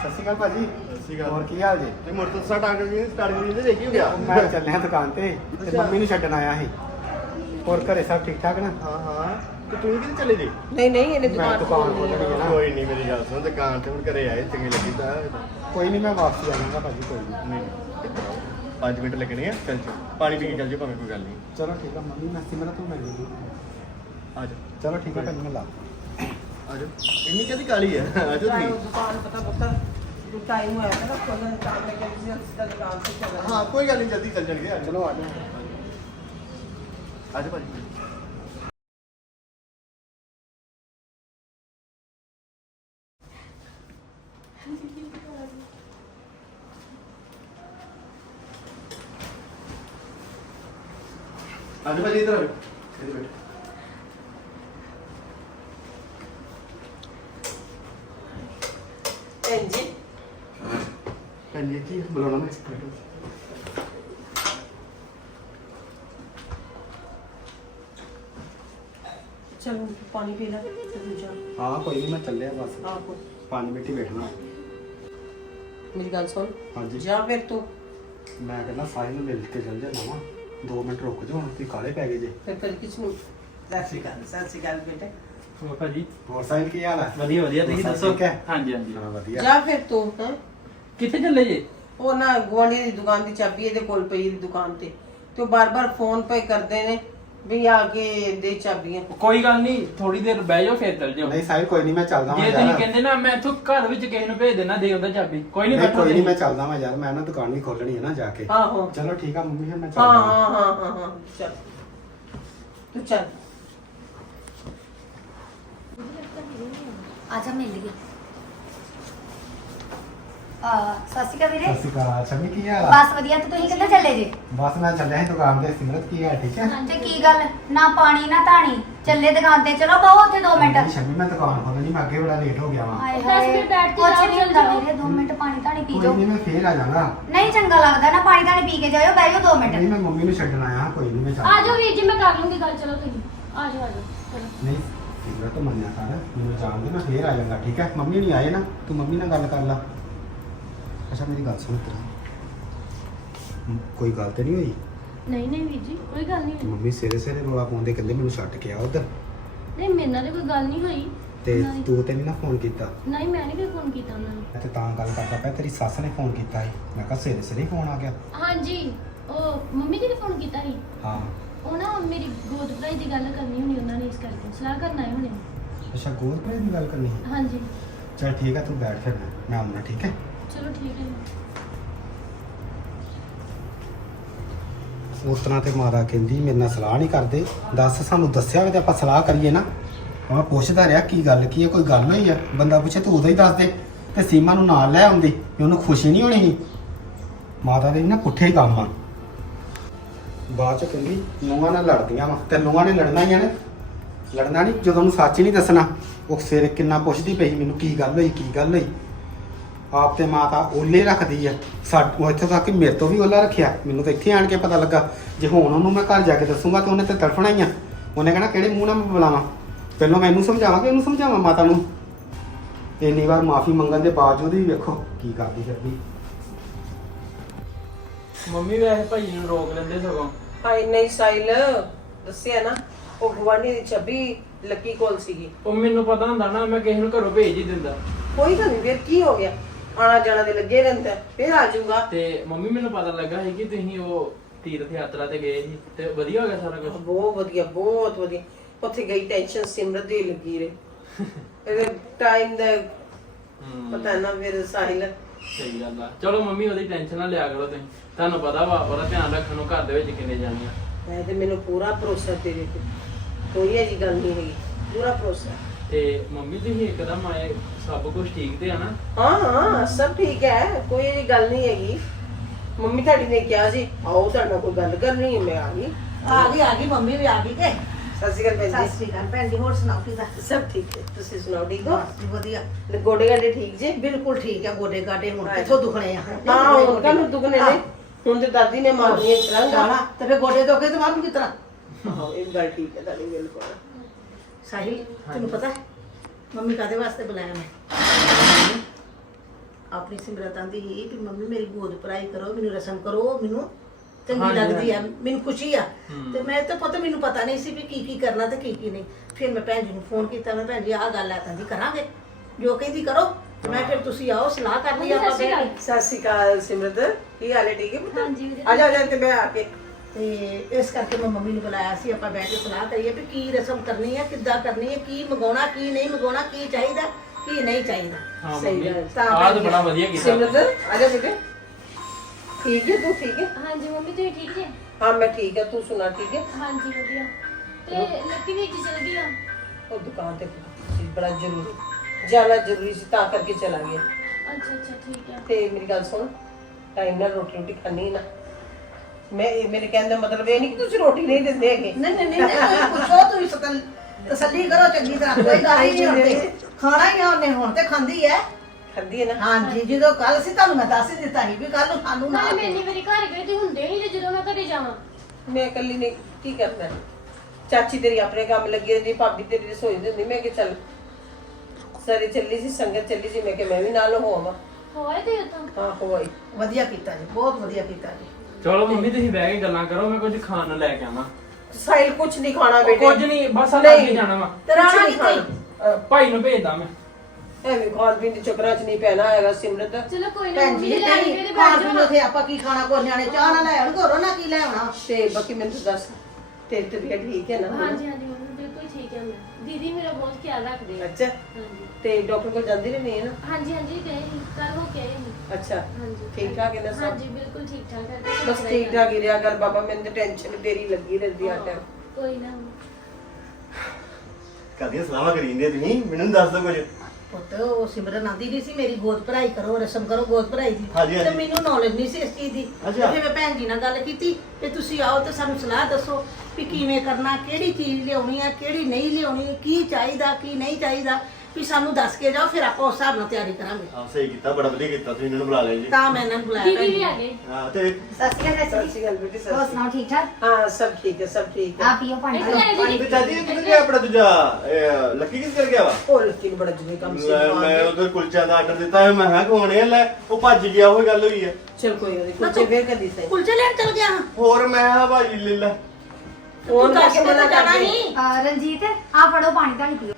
S3: ਸਤਿ ਸ਼੍ਰੀ ਅਕਾਲ ਭਾਜੀ। ਸਤਿ ਹੋਰ ਕੀ ਹਾਲ ਜੀ?
S8: ਤੇ ਮੁੜ ਤੋਂ ਸਟਾਰਟ ਆ ਗਈ ਸਟਾਰਟ ਕਰੀ ਤੇ ਕੀ ਹੋ ਗਿਆ?
S3: ਉਹ ਮੈਂ ਚੱਲਿਆ ਦੁਕਾਨ ਤੇ ਤੇ ਮੰਮੀ ਨੂੰ ਛੱਡਣ ਆਇਆ ਸੀ। ਹੋਰ ਘਰੇ ਸਭ ਠੀਕ ਠਾਕ ਨਾ?
S8: ਹਾਂ ਹਾਂ। ਤੇ ਤੁਸੀਂ ਕਿੱਥੇ ਚਲੇ ਜੀ?
S1: ਨਹੀਂ ਨਹੀਂ ਇਹਨੇ
S3: ਮੈਂ
S1: ਦੁਕਾਨ
S3: ਦੁਕਾਨ
S1: ਖੋਲ੍ਹਣੀ
S3: ਖੋਲ੍ਹਣੀ
S1: ਹੈ
S3: ਹੈ ਨਾ।
S8: ਕੋਈ ਨਹੀਂ ਮੇਰੀ ਗੱਲ ਸੁਣ ਦੁਕਾਨ ਤੇ ਹੁਣ ਘਰੇ ਆਏ ਚੰਗੀ ਲੱਗੀ ਤਾਂ।
S3: ਕੋਈ ਨਹੀਂ ਮੈਂ ਵਾਪਸ ਆ ਜਾਵਾਂਗਾ ਭਾਜੀ ਕੋਈ ਨਹੀਂ।
S8: ਨਹੀਂ 5 ਮਿੰਟ ਲੱਗਣੇ ਆ ਚੱਲ ਜੀ। ਪਾਣੀ ਪੀ ਕੇ ਚੱਲ ਜੀ ਭਾਵੇਂ ਕੋਈ ਗੱਲ ਨਹੀਂ।
S3: ਚਲੋ ਠੀਕ ਆ ਮੰਮੀ ਮੈਂ ਸਿਮਰਤ ਨੂੰ ਮਿਲ ਗਈ
S8: ਆ ਜਾ।
S3: ਚਲੋ ਠੀਕ ਆ ਭਾਜੀ ਮੈਂ ਲਾ
S8: ਆ ਜਾ ਇੰਨੀ ਕਦੀ ਕਾਲੀ ਹੈ ਆ ਜਾ
S1: ਟਾਈਮ
S8: ਤੁਸੀਂ
S1: ਦੁਕਾਨ ਪਤਾ ਪਤਾ ਟਾਈਮ ਹੋਇਆ ਤਾਂ ਨਾ ਖੋਲਣ ਦਾ ਟਾਈਮ ਲੱਗਿਆ ਸੀ ਅਸੀਂ ਦੁਕਾਨ ਤੇ ਚੱਲ
S8: ਹਾਂ ਕੋਈ ਗੱਲ ਨਹੀਂ ਜਲਦੀ ਚੱਲ ਜਾਣਗੇ ਆ ਜਾ
S3: ਚਲੋ ਆ ਜਾਓ
S8: ਆ ਜਾ ਭਾਜੀ ਆ ਜਾ ਭਾਜੀ ਇਧਰ ਆ ਇੱਧਰ ਬੈਠ
S1: ਭੈਣ ਜੀ
S8: ਭੈਣ ਜੀ ਕੀ ਬੁਲਾਉਣਾ ਮੈਂ ਬੈਠੋ
S1: ਚਲ ਪਾਣੀ ਪੀ ਲੈ ਤੇ ਦੂਜਾ।
S3: ਹਾਂ ਕੋਈ ਨਹੀਂ ਮੈਂ ਚੱਲਿਆ ਬਸ।
S1: ਆਹੋ
S3: 5 ਮਿੰਟ ਹੀ ਬੈਠਣਾ
S1: ਮੇਰੀ ਗੱਲ ਸੁਣ।
S3: ਹਾਂਜੀ।
S1: ਜਾਂ ਫਿਰ ਤੂੰ।
S3: ਮੈਂ ਕਹਿੰਦਾ ਸਾਹਿਲ ਨੂੰ ਮਿਲ ਕੇ ਚੱਲ ਜਾਣਾ ਵਾ 2 ਮਿੰਟ ਰੁਕ ਜਾਓ ਹੁਣ ਤੁਸੀਂ ਕਾਲੇ ਪੈ ਗਏ ਜੇ।
S1: ਫਿਰ ਫਿਰ ਕਿਸ ਨੂੰ?
S2: ਸਤਿ ਸ਼੍ਰੀ ਅਕਾਲ ਸਤਿ ਸ਼੍ਰੀ ਅਕਾਲ ਬੇਟੇ।
S7: ਹੋਰ ਭਾਜੀ?
S3: ਹੋਰ ਸਾਹਿਲ ਕੀ ਹਾਲ ਹੈ
S7: ਵਧੀਆ ਵਧੀਆ ਤੁਸੀਂ ਦੱਸੋ?
S3: ਠੀਕ ਹੈ?
S7: ਹਾਂਜੀ ਹਾਂਜੀ।
S3: ਹਾਂ ਵਧੀਆ।
S1: ਜਾਂ ਫਿਰ ਤੂੰ ਹੈ?
S7: ਕਿੱਥੇ ਚੱਲੇ ਜੇ?
S1: ਉਹ ਨਾ ਗੁਆਂਢੀ ਦੀ ਦੁਕਾਨ ਦੀ ਚਾਬੀ ਇਹਦੇ ਕੋਲ ਪਈ ਦੀ ਦੁਕਾਨ ਤੇ। ਤੇ ਉਹ ਬਾਰ-ਬਾਰ ਫੋਨ ਪੇ ਕਰਦੇ ਨੇ। ਵੀ ਆ ਕੇ ਦੇ ਚਾਬੀਆਂ
S7: ਕੋਈ ਗੱਲ ਨਹੀਂ ਥੋੜੀ ਦੇਰ ਬਹਿ ਜਾਓ ਫਿਰ ਚੱਲ ਜਾਓ।
S3: ਨਹੀਂ ਸਾਹਿਲ ਕੋਈ ਨਹੀਂ ਮੈਂ ਚੱਲਦਾ ਵਾਂ
S7: ਜੇ ਤੁਸੀਂ
S3: ਯਾਰ।
S7: ਕਹਿੰਦੇ ਨਾ ਮੈਂ ਇੱਥੋਂ ਘਰ ਵਿੱਚ ਕਿਸੇ ਨੂੰ ਭੇਜ ਦੇਣਾ ਦੇ ਹੁੰਦਾ ਚਾਬੀ। ਕੋਈ ਨਹੀਂ
S3: ਨਹੀਂ
S7: ਬੈਠੋ
S3: ਕੋਈ ਨਹੀਂ ਮੈਂ। ਚੱਲਦਾ ਵਾਂ ਯਾਰ ਮੈਂ ਨਾ ਦੁਕਾਨ ਨਹੀਂ ਖੋਲਣੀ ਹੈ ਨਾ ਜਾ ਕੇ।
S1: ਆਹੋ।
S3: ਚਲੋ ਠੀਕ ਆ ਮੰਮੀ ਫਿਰ ਮੈਂ
S1: ਹਾਂ
S3: ਚੱਲਦਾ ਵਾਂ।
S1: ਹਾਂ ਹਾਂ ਹਾਂ ਹਾਂ ਚੱਲ। ਤੂੰ ਚੱਲ।
S5: ਆਜਾ ਮਿਲ ਗਈ ਆ ਸਤਿ ਸ਼੍ਰੀ ਅਕਾਲ ਵੀਰੇ।
S3: ਸਤਿ ਸ਼੍ਰੀ ਅਕਾਲ। ਸ਼ਮੀ ਕੀ ਹਾਲ ਆ?
S5: ਬਸ ਵਧੀਆ ਤੇ ਤੁਸੀਂ ਕਿੱਥੇ ਚੱਲੇ ਜੀ?
S3: ਬਸ ਮੈਂ ਚੱਲਿਆ ਸੀ ਦੁਕਾਨ ਤੇ। ਸਿਮਰਤ ਕੀ ਹਾਲ ਠੀਕ ਹੈ?
S5: ਤੇ ਕੀ ਗੱਲ? ਨਾ ਪਾਣੀ ਨਾ ਧਾਣੀ। ਚੱਲੇ ਦੁਕਾਨ ਤੇ। ਚਲੋ ਬਹੁ ਉੱਥੇ 2 ਮਿੰਟ।
S3: ਨਹੀਂ, ਸ਼ਮੀ ਮੈਂ ਦੁਕਾਨ ਖੋਲਣੀ ਮੈਂ ਅੱਗੇ ਬੜਾ ਲੇਟ ਹੋ ਗਿਆ ਵਾਂ।
S5: ਹਾਏ
S6: ਦਸ
S5: ਹਾਏ।
S6: ਮਿੰਟ ਬੈਠ ਕੇ
S5: ਕੁਛ
S6: ਜਾਓ,
S5: ਨਹੀਂ
S6: ਚੱਲ।
S5: ਹੁੰਦਾ
S6: ਜਾਓ।
S5: ਵੀਰੇ 2 ਮਿੰਟ ਪਾਣੀ ਧਾਣੀ ਪੀ
S3: ਕੋਈ
S5: ਜਾਓ।
S3: ਨਹੀਂ ਮੈਂ ਫੇਰ ਆ ਜਾਵਾਂਗਾ।
S5: ਨਹੀਂ ਚੰਗਾ ਲੱਗਦਾ ਨਾ ਪਾਣੀ ਧਾਣੀ ਪੀ ਕੇ ਜਾਇਓ ਬਹਿ ਜਾਓ 2 ਮਿੰਟ।
S3: ਨਹੀਂ ਮੈਂ ਮੰਮੀ ਨੂੰ ਛੱਡਣ ਆਇਆ ਕੋਈ ਨਹੀਂ ਮੈਂ
S6: ਆ
S3: ਚੱਲਦਾ
S6: ਜਾਓ ਵੀਰ ਜੀ ਮੈਂ ਕਰ ਲੂੰਗੀ ਗੱਲ ਚਲੋ ਤੁਸੀਂ। ਆ ਜਾਓ ਆ ਜਾਓ ਚਲੋ।
S3: ਨਹੀਂ ਸਿਮਰਤ ਮੰਨਿਆ ਕਰ। ਮੈਨੂੰ ਜਾਣ ਦੇ ਮੈਂ ਫੇਰ ਆ ਜਾਵਾਂਗਾ ਠੀਕ ਹੈ? ਮੰਮੀ ਨਹੀਂ ਆਏ ਨਾ ਤੂੰ ਮੰਮੀ ਨਾਲ ਗੱਲ ਕਰ ਲੈ। ਅੱਛਾ ਮੇਰੀ ਗੱਲ ਸੁਣ ਤੇਰਾ। ਕੋਈ ਗੱਲ ਤੇ ਨਹੀਂ ਹੋਈ?
S6: ਨਹੀਂ ਨਹੀਂ ਵੀਰ ਜੀ ਕੋਈ ਗੱਲ ਨਹੀਂ ਹੋਈ।
S3: ਮੰਮੀ ਸਵੇਰੇ ਸਵੇਰੇ ਰੋਲਾ ਪਾਉਂਦੇ ਕਹਿੰਦੇ ਮੈਨੂੰ ਛੱਡ ਕੇ ਆ ਉਧਰ।
S6: ਨਹੀਂ ਮੇਰੇ ਨਾਲ ਤਾਂ ਕੋਈ ਗੱਲ ਨਹੀਂ ਹੋਈ।
S3: ਤੇ
S6: ਨਹੀਂ।
S3: ਤੂੰ ਤੇ ਨਹੀਂ ਨਾ ਫੋਨ ਕੀਤਾ?
S6: ਨਹੀਂ ਮੈਂ ਨਹੀਂ ਕੋਈ ਫੋਨ ਕੀਤਾ ਉਹਨਾਂ ਨੂੰ।
S3: ਮੈਂ ਤੇ ਤਾਂ ਗੱਲ ਕਰਦਾ ਪਿਆ ਤੇਰੀ ਸੱਸ ਨੇ ਫੋਨ ਕੀਤਾ ਸੀ। ਮੈਂ ਕਿਹਾ ਸਵੇਰੇ ਸਵੇਰੇ ਫੋਨ ਆ ਗਿਆ।
S6: ਹਾਂਜੀ ਉਹ ਮੰਮੀ ਜੀ ਨੇ ਫੋਨ ਕੀਤਾ ਸੀ?
S3: ਹਾਂ।
S6: ਉਹ ਨਾ ਮੇਰੀ ਗੋਦ ਭਰਾਈ ਦੀ ਗੱਲ ਕਰਨੀ ਹੋਣੀ ਉਹਨਾਂ ਨੇ ਇਸ ਕਰਕੇ। ਸਲਾਹ ਕਰਨ ਆਏ ਹੋਣੇ।
S3: ਅੱਛਾ ਗੋਦ ਭਰੇ ਦੀ ਗੱਲ ਕਰਨੀ ਹੈ
S6: ਹਾਂਜੀ।
S3: ਚਲ ਠੀਕ ਹੈ ਤੂੰ ਬੈਠ ਫਿਰ ਮੈਂ। ਆਉਣਾ ਠੀਕ ਹੈ?
S6: ਚਲੋ ਠੀਕ ਹੈ
S3: ਉਤਨਾ ਤੇ ਮਾਤਾ ਕਹਿੰਦੀ, ਮੇਰੇ ਨਾਲ ਸਲਾਹ ਨਹੀਂ ਕਰਦੇ। ਦੱਸ, ਸਾਨੂੰ ਦੱਸਿਆ ਹੋਵੇ ਤੇ ਆਪਾਂ ਸਲਾਹ ਕਰੀਏ ਨਾ। ਮੈਂ ਪੁੱਛਦਾ ਰਿਹਾ, ਕੀ ਗੱਲ, ਕੀ ਹੈ, ਕੋਈ ਗੱਲ ਹੋਈ ਆ ਬੰਦਾ ਪੁੱਛੇ, ਤੂੰ ਉਦੋਂ ਹੀ ਦੱਸ ਦੇ। ਤੇ ਸੀਮਾ ਨੂੰ ਨਾਲ ਲੈ ਆਉਂਦੀ, ਵੀ ਉਹਨੂੰ ਖੁਸ਼ੀ ਨਹੀਂ ਹੋਣੀ ਸੀ। ਮਾਤਾ ਦੇ ਨਾ ਪੁੱਠੇ ਹੀ ਕੰਮ ਆ। ਬਾਅਦ ਚ ਕਹਿੰਦੀ, ਨੂੰਹਾਂ ਨਾਲ ਲੜਦੀਆਂ ਵਾ। ਤੇ ਨੂੰਹਾਂ ਨੇ ਲੜਨਾ ਹੀ ਆ ਨਾ। ਲੜਨਾ ਨਹੀਂ, ਜਦੋਂ ਉਹਨੂੰ ਸੱਚ ਹੀ ਨਹੀਂ ਦੱਸਣਾ। ਉਹ ਸਿਰ ਕਿੰਨਾ ਪੁੱਛਦੀ ਪਈ, ਮੈਨੂੰ ਕੀ ਗੱਲ ਹੋਈ, ਕੀ ਗੱਲ ਹੋਈ। ਆਪ ਤੇ ਮਾਤਾ ਓਲੇ ਰੱਖਦੀ ਆ। ਸਾਡ ਉਹ ਇੱਥੇ ਤੱਕ ਕਿ ਮੇਰੇ ਤੋਂ ਵੀ ਓਲਾ ਰੱਖਿਆ। ਮੈਨੂੰ ਤਾਂ ਇੱਥੇ ਆਣ ਕੇ ਪਤਾ ਲੱਗਾ। ਜੇ ਹੁਣ ਉਹਨੂੰ ਮੈਂ ਘਰ ਜਾ ਕੇ ਦੱਸੂਗਾ ਤਾਂ ਉਹਨੇ ਤੇ ਤੜਫਣਾ ਹੀ ਆ। ਉਹਨੇ ਕਹਿਣਾ ਕਿਹੜੇ ਮੂੰਹ ਨਾਲ ਮੈਂ ਬੁਲਾਵਾਂ? ਪਹਿਲਾਂ ਮੈਂ ਇਹਨੂੰ ਸਮਝਾਵਾਂ ਕਿ ਇਹਨੂੰ ਸਮਝਾਵਾਂ ਮਾਤਾ ਨੂੰ? ਇੰਨੀ ਵਾਰ ਮਾਫੀ ਮੰਗਣ ਦੇ ਬਾਵਜੂਦ ਵੀ ਵੇਖੋ ਕੀ ਕਰਦੀ ਫਿਰਦੀ।
S7: ਮੰਮੀ ਵੈਸੇ ਭਾਈ ਨੂੰ ਰੋਕ ਲੈਂਦੇ ਸਗੋਂ।
S1: ਹਾਈ ਨਹੀਂ ਸਾਈਲ ਦੱਸਿਆ ਨਾ ਉਹ ਗੁਆਂਢੀ ਦੀ ਚਾਬੀ ਲੱਕੀ ਕੋਲ ਸੀਗੀ।
S7: ਉਹ ਮੈਨੂੰ ਪਤਾ ਹੁੰਦਾ ਨਾ ਮੈਂ ਕਿਸੇ ਨੂੰ ਘਰੋਂ ਭੇਜ ਹੀ ਦਿੰਦਾ।
S1: ਕੋਈ ਗੱਲ ਨਹੀਂ ਫਿਰ ਕੀ ਹੋ ਗਿਆ? ਆਣਾ ਜਾਣਾ ਦੇ ਲੱਗੇ ਰਹਿੰਦਾ ਫਿਰ ਆ ਜਾਊਗਾ।
S7: ਤੇ ਮੰਮੀ ਮੈਨੂੰ ਪਤਾ ਲੱਗਾ ਸੀ ਕਿ ਤੁਸੀਂ ਉਹ ਤੀਰਥ ਯਾਤਰਾ ਤੇ ਗਏ ਸੀ ਤੇ ਵਧੀਆ ਹੋ ਗਿਆ ਸਾਰਾ ਕੁਝ
S1: ਬਹੁਤ ਵਧੀਆ ਬਹੁਤ ਵਧੀਆ। ਉੱਥੇ ਗਈ ਟੈਨਸ਼ਨ ਸਿਮਰਤ ਦੀ ਲੱਗੀ ਰੇ। ਇਹਦੇ ਟਾਈਮ ਦਾ ਪਤਾ ਨਾ ਫਿਰ ਸਾਹਿਲ।
S7: ਸਹੀ ਗੱਲ ਆ। ਚਲੋ ਮੰਮੀ ਉਹਦੀ ਟੈਨਸ਼ਨ ਨਾ ਲਿਆ ਕਰੋ ਤੁਸੀਂ। ਤੁਹਾਨੂੰ ਪਤਾ ਵਾ ਉਹਦਾ ਧਿਆਨ ਰੱਖਣ ਨੂੰ ਘਰ ਦੇ ਵਿੱਚ ਕਿੰਨੇ ਜਾਣੇ ਆ।
S1: ਮੈਂ ਤੇ ਮੈਨੂੰ ਪੂਰਾ ਭਰੋਸਾ ਤੇਰੇ ਤੇ। ਕੋਈ ਅਜੀ ਗੱਲ ਨਹੀਂ ਹੈਗੀ। ਪੂਰਾ ਭਰੋਸਾ।
S7: ਤੇ ਮੰਮੀ ਤੁਸੀਂ ਇੱਕਦਮ ਆਏ ਸਭ ਕੁਝ ਠੀਕ ਤੇ ਆ ਨਾ?
S1: ਹਾਂ ਹਾਂ ਸਭ ਠੀਕ ਹੈ ਕੋਈ ਗੱਲ ਨਹੀਂ ਹੈਗੀ। ਮੰਮੀ ਤੁਹਾਡੀ ਨੇ ਕਿਹਾ ਸੀ ਆਓ ਤੁਹਾਡੇ ਨਾਲ ਕੋਈ ਗੱਲ ਕਰਨੀ ਹੈ ਮੈਂ ਆ ਗਈ।
S2: ਆ ਗਈ ਆ ਗਈ ਮੰਮੀ ਵੀ ਆ ਗਈ ਕੇ?
S1: ਸਤਿ ਸ਼੍ਰੀ ਅਕਾਲ ਭੈਣ
S2: ਸਤਿ
S1: ਜੀ
S2: ਸ੍ਰੀ ਅਕਾਲ ਭੈਣ ਜੀ ਹੋਰ ਸੁਣਾਓ ਕਿਦਾਂ
S1: ਸਭ ਠੀਕ ਹੈ ਤੁਸੀਂ ਸੁਣਾਓ ਠੀਕ ਹੋ?
S2: ਬਸ ਜੀ ਵਧੀਆ।
S1: ਗੋਡੇ ਗਾਡੇ ਠੀਕ ਜੇ?
S2: ਬਿਲਕੁਲ ਠੀਕ ਹੈ ਗੋਡੇ ਗਾਡੇ ਹੁਣ। ਕਿੱਥੋਂ ਦੁਖਣੇ ਆ?
S1: ਹਾਂ ਹੁਣ ਕੱਲ ਦੁਗਨੇ ਨੇ। ਹੁਣ ਤੇ ਦਾਦੀ ਨੇ ਮਾਰਨੀ
S2: ਤੇ ਫਿਰ ਗੋਡੇ ਦੁਖੇ ਤੇ ਮਾਰੂ ਕਿਸ ਤਰ੍ਹਾਂ
S1: ਹਾਂ ਇਹ ਗੱਲ ਠੀਕ ਹੈ ਤੁਹਾਡੀ ਬਿਲਕੁਲ।
S2: ਸਾਹਿਲ ਤੈਨੂੰ ਪਤਾ ਹੈ ਮੰਮੀ ਕਾਦੇ ਵਾਸਤੇ ਬੁਲਾਇਆ ਮੈਂ? ਆਪਣੀ ਸਿਮਰਤਾਂ ਦੀ ਹੀ ਕਿ ਮੰਮੀ ਮੇਰੀ ਗੋਦ ਭਰਾਈ ਕਰੋ ਮੈਨੂੰ ਰਸਮ ਕਰੋ ਮੈਨੂੰ ਚੰਗੀ
S7: ਹਾਂਜੀ,
S2: ਲੱਗਦੀ ਆ ਮੈਨੂੰ ਖੁਸ਼ੀ ਆ। ਤੇ ਮੈਂ ਤਾਂ ਪਤਾ ਮੈਨੂੰ ਪਤਾ ਨਹੀਂ ਸੀ ਵੀ ਕੀ ਕੀ ਕਰਨਾ ਤੇ ਕੀ ਕੀ ਨਹੀਂ। ਫਿਰ ਮੈਂ ਭੈਣ ਜੀ ਨੂੰ ਫੋਨ ਕੀਤਾ ਮੈਂ ਭੈਣ ਜੀ ਆਹ ਗੱਲ ਆ ਤਾਂ ਜੀ ਕਰਾਂਗੇ। ਜੋ ਕਹਿੰਦੀ ਕਰੋ ਤੇ ਮੈਂ ਫਿਰ ਤੁਸੀਂ ਆਓ ਸਲਾਹ ਕਰ ਲਈ ਆਪਾਂ
S6: ਸਤਿ ਸ਼੍ਰੀ ਅਕਾਲ।
S2: ਬੈਠ ਕੇ।
S1: ਸਤਿ ਸ਼੍ਰੀ ਅਕਾਲ ਸਿਮਰਤ। ਕੀ ਹਾਲ ਹੈ ਠੀਕ ਹੈ ਪੁੱਤ?
S6: ਹਾਂਜੀ, ਵਧੀਆ।
S1: ਆ ਜਾ ਆ ਜਾ ਤੇ ਮੈਂ ਆ ਕੇ
S2: ਤੇ ਇਸ ਕਰਕੇ ਮੈਂ ਮੰਮੀ ਨੂੰ ਬੁਲਾਇਆ ਸੀ ਆਪਾਂ ਬੈਠ ਕੇ ਸਲਾਹ ਕਰੀਏ ਵੀ ਕੀ ਰਸਮ ਕਰਨੀ ਹੈ ਕਿੱਦਾਂ ਕਰਨੀ ਹੈ ਕੀ ਮੰਗਾਉਣਾ ਕੀ ਨਹੀਂ ਮੰਗਾਉਣਾ ਕੀ ਚਾਹੀਦਾ ਕੀ ਨਹੀਂ ਚਾਹੀਦਾ।
S7: ਹਾਂ
S1: ਸਹੀ
S7: ਮੰਮੀ
S1: ਗੱਲ।
S2: ਤਾਂ
S7: ਆਹ
S2: ਭੈਣ
S7: ਤਾਂ
S2: ਜੀ।
S7: ਬੜਾ ਵਧੀਆ ਕੀਤਾ।
S1: ਸਿਮਰਤ ਆ ਜਾ ਬੇਟੇ ਠੀਕ ਹੈ ਤੂੰ ਠੀਕ ਹੈ?
S6: ਹਾਂਜੀ ਮੰਮੀ ਤੁਸੀਂ ਠੀਕ ਜੀ
S1: ਹਾਂ ਮੈਂ ਠੀਕ ਹੈ ਤੂੰ ਸੁਣਾ ਠੀਕ ਹੈ?
S6: ਹਾਂਜੀ ਵਧੀਆ। ਤੇ ਲੱਕੀ ਵੀ ਕੀ ਚਲ ਗਈ ਆ?
S1: ਉਹ ਦੁਕਾਨ ਤੇ ਸੀ ਬੜਾ ਜ਼ਰੂਰੀ ਜਾਣਾ ਜ਼ਰੂਰੀ ਸੀ ਤਾਂ ਕਰਕੇ ਚਲਾ ਗਿਆ।
S6: ਅੱਛਾ ਅੱਛਾ ਠੀਕ ਹੈ।
S1: ਤੇ ਮੇਰੀ ਗੱਲ ਸੁਣ ਟਾਈਮ ਨਾਲ ਰੋਟੀ ਰੋਟੀ ਖਾਣੀ ਨਾ? ਮੈਂ ਇਹ ਮੇਰੇ ਕਹਿਣ ਦਾ ਮਤਲਬ ਇਹ ਨਹੀਂ ਕਿ ਤੁਸੀਂ ਰੋਟੀ ਨਹੀਂ ਦਿੰਦੇ ਹੈਗੇ।
S2: ਨਹੀਂ ਨਹੀਂ ਨਹੀਂ ਤੁਸੀਂ ਪੁੱਛੋ ਤੁਸੀਂ ਸਤਲ ਤਸੱਲੀ ਕਰੋ ਚੰਗੀ ਤਰ੍ਹਾਂ। ਕੋਈ ਗੱਲ ਹੀ ਨਹੀਂ ਹੁੰਦੀ ਖਾਣਾ ਹੀ ਆ ਉਹਨੇ ਹੁਣ ਤੇ ਖਾਂਦੀ ਹੈ
S1: ਖਾਂਦੀ ਹੈ ਨਾ।
S2: ਹਾਂਜੀ ਜਦੋਂ ਕੱਲ ਸੀ ਤੁਹਾਨੂੰ ਮੈਂ ਦੱਸ ਹੀ ਦਿੱਤਾ ਸੀ ਵੀ ਕੱਲ ਨੂੰ ਸਾਨੂੰ ਨਾ
S6: ਨਾਲੇ ਮੈਂ ਇੰਨੀ ਵਾਰੀ ਘਰ ਗਈ ਤੇ ਹੁੰਦੇ ਨਹੀਂ ਤੇ ਜਦੋਂ ਮੈਂ ਘਰੇ ਜਾਵਾਂ।
S1: ਮੈਂ ਇਕੱਲੀ ਨੇ ਕੀ ਕਰਨਾ? ਚਾਚੀ ਤੇਰੀ ਆਪਣੇ ਕੰਮ ਲੱਗੀ ਰਹਿੰਦੀ ਭਾਬੀ ਤੇਰੀ ਰਸੋਈ ਦੀ ਹੁੰਦੀ ਮੈਂ ਕਿ ਚੱਲ ਸਾਰੇ ਚੱਲੀ ਸੀ ਸੰਗਤ ਚੱਲੀ ਸੀ ਮੈਂ ਕਿ ਮੈਂ ਵੀ ਨਾਲ ਹੋਵਾਂ।
S6: ਹੋਏ ਤੇ ਉਤੋਂ
S1: ਹਾਂ ਹੋਈ
S2: ਵਧੀਆ ਕੀਤਾ ਜੀ ਬਹੁਤ ਵਧੀਆ ਕੀਤਾ ਜੀ।
S7: ਚਲੋ ਮੰਮੀ ਤੁਸੀਂ ਬਹਿ ਕੇ ਗੱਲਾਂ ਕਰੋ ਮੈਂ ਕੁਝ ਖਾਣ ਨੂੰ ਲੈ ਕੇ ਆਵਾਂ।
S1: ਸਾਈਲ ਕੁਝ ਨਹੀਂ ਖਾਣਾ ਬੇਟੇ।
S7: ਕੁਝ ਨਹੀਂ ਬਸ ਆ
S1: ਨਹੀਂ।
S7: ਲੱਗੇ ਜਾਣਾ ਵਾ।
S2: ਤੇ ਰਾਣਾ
S1: ਨਹੀਂ
S2: ਕਿੱਥੇ
S7: ਅਹ ਭਾਈ ਨੂੰ ਭੇਜਦਾ ਮੈਂ।
S1: ਐਵੇਂ ਖਾਣ ਪੀਣ ਦੇ ਚੱਕਰਾਂ 'ਚ ਨਹੀਂ ਪੈਣਾ ਹੈਗਾ ਸਿਮਰਤ।
S6: ਚਲੋ ਕੋਈ ਨਾ
S2: ਭੈਣ
S6: ਮੰਮੀ
S2: ਜੀ
S6: ਲੈ
S2: ਨਹੀਂ ਖਾਣ
S6: ਬੈਠ
S2: ਪੀਣ
S6: ਜਾਓ
S2: ਉੱਥੇ ਆਪਾਂ ਕੀ ਖਾਣਾ ਕੋ ਨਿਆਣੇ ਚਾਹ ਨਾ ਲੈ ਆਉਣ ਘਰੋਂ ਨਾ ਕੀ ਲੈ ਆਉਣਾ।
S1: ਤੇ ਬਾਕੀ ਮੈਨੂੰ ਤੂੰ ਦੱਸ ਤੇਰੀ ਤਬੀਅਤ ਠੀਕ ਹੈ ਨਾ?
S6: ਹਾਂਜੀ ਹਾਂਜੀ ਮੰਮੀ ਬਿਲਕੁਲ ਠੀਕ ਹੈ ਮੈਂ ਦੀਦੀ ਮੇਰਾ ਬਹੁਤ ਖਿਆਲ ਰੱਖਦੇ ਆ।
S1: ਅੱਛਾ।
S6: ਹਾਂਜੀ।
S1: ਤੇ ਡਾਕਟਰ ਕੋਲ ਜਾਂਦੀ ਰਹਿੰਦੀ ਹੈ ਨਾ?
S6: ਹਾਂਜੀ ਹਾਂਜੀ ਗਏ ਸੀ। ਕੱਲ ਹੋ ਕੇ ਆਏ ਸੀ।
S1: ਅੱਛਾ।
S6: ਹਾਂਜੀ।
S1: ਠੀਕ ਠਾਕ ਹੈ ਨਾ ਸਭ?
S6: ਹਾਂਜੀ ਬਿਲਕੁਲ ਠੀਕ ਠਾਕ ਹੈ।
S1: ਬਸ ਠੀਕ ਠਾਕ ਹੀ ਰਿਹਾ ਕਰ ਬਾਬਾ ਮੈਨੂੰ ਤਾਂ ਟੈਨਸ਼ਨ ਤੇਰੀ ਲੱਗੀ ਰਹਿੰਦੀ ਆ ਟਾਈਮ
S6: ਕੋਈ ਨਾ।
S8: ਕਾਦੀਆਂ ਸਲਾਹਾਂ ਕਰੀ ਜਾਂਦੇ ਤੁਸੀਂ। ਮੈਨੂੰ ਦੱਸ ਦਿਓ ਕੁਝ।
S2: ਪੁੱਤ ਉਹ ਸਿਮਰਨ ਆਂਦੀ ਨਹੀਂ ਸੀ ਮੇਰੀ ਗੋਦ ਭਰਾਈ ਕਰੋ ਰਸਮ ਕਰੋ ਗੋਦ ਭਰਾਈ ਦੀ।
S8: ਹਾਂਜੀ।
S2: ਤੇ ਮੈਨੂੰ ਨੌਲੇਜ ਨਹੀਂ ਸੀ ਇਸ ਚੀਜ਼ ਦੀ।
S8: ਅੱਛਾ।
S2: ਤੇ ਫਿਰ ਮੈਂ ਭੈਣ ਜੀ ਨਾਲ ਗੱਲ ਕੀਤੀ ਤੇ ਤੁਸੀਂ ਆਓ ਤੇ ਸਾਨੂੰ ਸਲਾਹ ਦੱਸੋ ਵੀ ਕਿਵੇਂ ਕਰਨਾ ਕਿਹੜੀ ਚੀਜ਼ ਲਿਆਉਣੀ ਆ ਕਿਹੜੀ ਨਹੀਂ ਲਿਆਉਣੀ ਕੀ ਚਾਹੀਦਾ ਕੀ ਨਹੀਂ ਚਾਹੀਦਾ। ਵੀ ਸਾਨੂੰ ਦੱਸ ਕੇ ਜਾਓ ਫਿਰ ਆਪਾਂ ਉਸ ਹਿਸਾਬ ਨਾਲ ਤਿਆਰੀ ਕਰਾਂਗੇ।
S8: ਹਾਂ ਸਹੀ ਕੀਤਾ ਬੜਾ ਵਧੀਆ ਕੀਤਾ ਤੁਸੀਂ ਇਹਨਾਂ ਨੂੰ ਬੁਲਾ ਲਿਆ ਜੀ।
S2: ਤਾਂ ਮੈਂ ਇਹਨਾਂ ਨੂੰ ਬੁਲਾਇਆ
S6: ਦੀਦੀ ਵੀ। ਆ ਗਏ।
S8: ਹਾਂ ਤੇ
S4: ਸਤਿ ਸ਼੍ਰੀ ਅਕਾਲ
S1: ਬੇਟੀ
S4: ਹੋਰ
S1: ਸ਼੍ਰੀ
S4: ਸੁਣਾਓ ਠੀਕ ਠਾਕ?
S1: ਹਾਂ ਸਭ ਠੀਕ ਹੈ ਸਭ ਠੀਕ
S4: ਆ
S1: ਹੈ
S4: ਪੀਓ ਪਾਣੀ।
S6: ਇੱਕ
S4: ਪੀਓ
S6: ਜੀ।
S8: ਤੇ ਚਾਚੀ ਕਿੱਥੇ ਗਿਆ ਆਪਣਾ ਦੂਜਾ? ਇਹ, ਲੱਕੀ ਕਿੱਥੇ ਕਰ ਗਿਆ ਵਾ?
S1: ਉਹ ਲੱਕੀ ਨੂੰ ਬੜਾ ਜ਼ਰੂਰੀ ਕੰਮ ਸੀ
S8: ਲੈ, ਮੈਂ ਉਧਰ ਕੁਲਚਾ ਦਾ ਆਰਡਰ ਦਿੱਤਾ ਹੈ ਮੈਂ ਹਾਂ ਕੋਣੇ ਲੈ ਉਹ ਭੱਜ ਗਿਆ ਉਹ ਗੱਲ ਹੋਈ ਹੈ।
S1: ਚਲ ਕੋਈ ਨਹੀਂ ਕੁਝ ਫੇਰ ਕਦੀ ਸਹੀ।
S2: ਕੁਲਚੇ ਲੈਣ ਚਲ ਗਿਆ ਹਾਂ।
S8: ਹੋਰ ਮੈਂ ਹਾਂ ਭਾਜੀ ਲੈ ਲੈ।
S1: ਫੋਨ
S2: ਤੂੰ
S1: ਕਰਕੇ ਮਨਾ
S2: ਜਾਣਾ
S1: ਕਰ ਦੇ
S2: ਨਹੀਂ
S5: ਅਹ ਰਣਜੀਤ ਆ ਫੜੋ ਪਾਣੀ ਤਾਂ ਪੀਓ।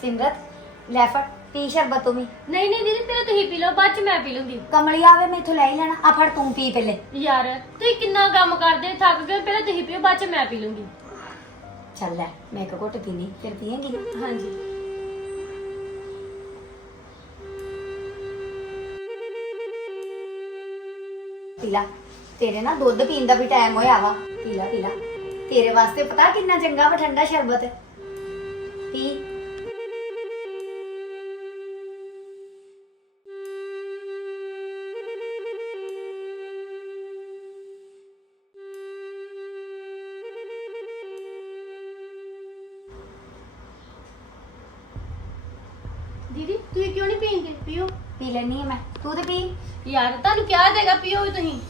S5: ਸਿਮਰਤ ਲੈ ਫੜ ਪੀ ਸ਼ਰਬਤ ਤੂੰ ਵੀ।
S6: ਨਹੀਂ ਨਹੀਂ ਦੀਦੀ ਪਹਿਲਾਂ ਤੁਸੀਂ ਪੀ ਲਓ ਬਾਅਦ ਚ ਮੈਂ ਪੀ ਲੂੰਗੀ।
S5: ਕਮਲੀ ਆਵੇ ਮੈਂ ਇੱਥੋਂ ਲੈ ਹੀ ਲੈਣਾ। ਆ ਫੜ ਤੂੰ ਪੀ ਪਹਿਲੇ।
S6: ਯਾਰ ਤੁਸੀਂ ਕਿੰਨਾ ਕੰਮ ਕਰਦੇ ਥੱਕ ਗਏ ਪਹਿਲਾਂ ਤੁਸੀਂ ਪੀਓ ਬਾਅਦ ਚ ਮੈਂ ਪੀ ਲੂੰਗੀ।
S5: ਚੱਲ ਲੈ ਮੈਂ ਇੱਕ ਘੁੱਟ ਪੀਣੀ ਫਿਰ ਪੀਏਂਗੀ।
S6: ਹਾਂਜੀ।
S5: ਪੀਲਾ ਤੇਰੇ ਨਾਲ ਦੁੱਧ ਪੀਣ ਦਾ ਵੀ ਟਾਈਮ ਹੋਇਆ ਵਾ। ਪੀਲਾ ਪੀਲਾ ਤੇਰੇ ਵਾਸਤੇ ਪਤਾ ਕਿੰਨਾ ਚੰਗਾ ਵਾ ਠੰਡਾ ਸ਼ਰਬਤ। ਪੀ।
S6: ਯਾਰ ਤੁਹਾਨੂੰ ਕਿਹਾ ਦੇਗਾ ਪੀਓ ਵੀ ਤੁਸੀਂ।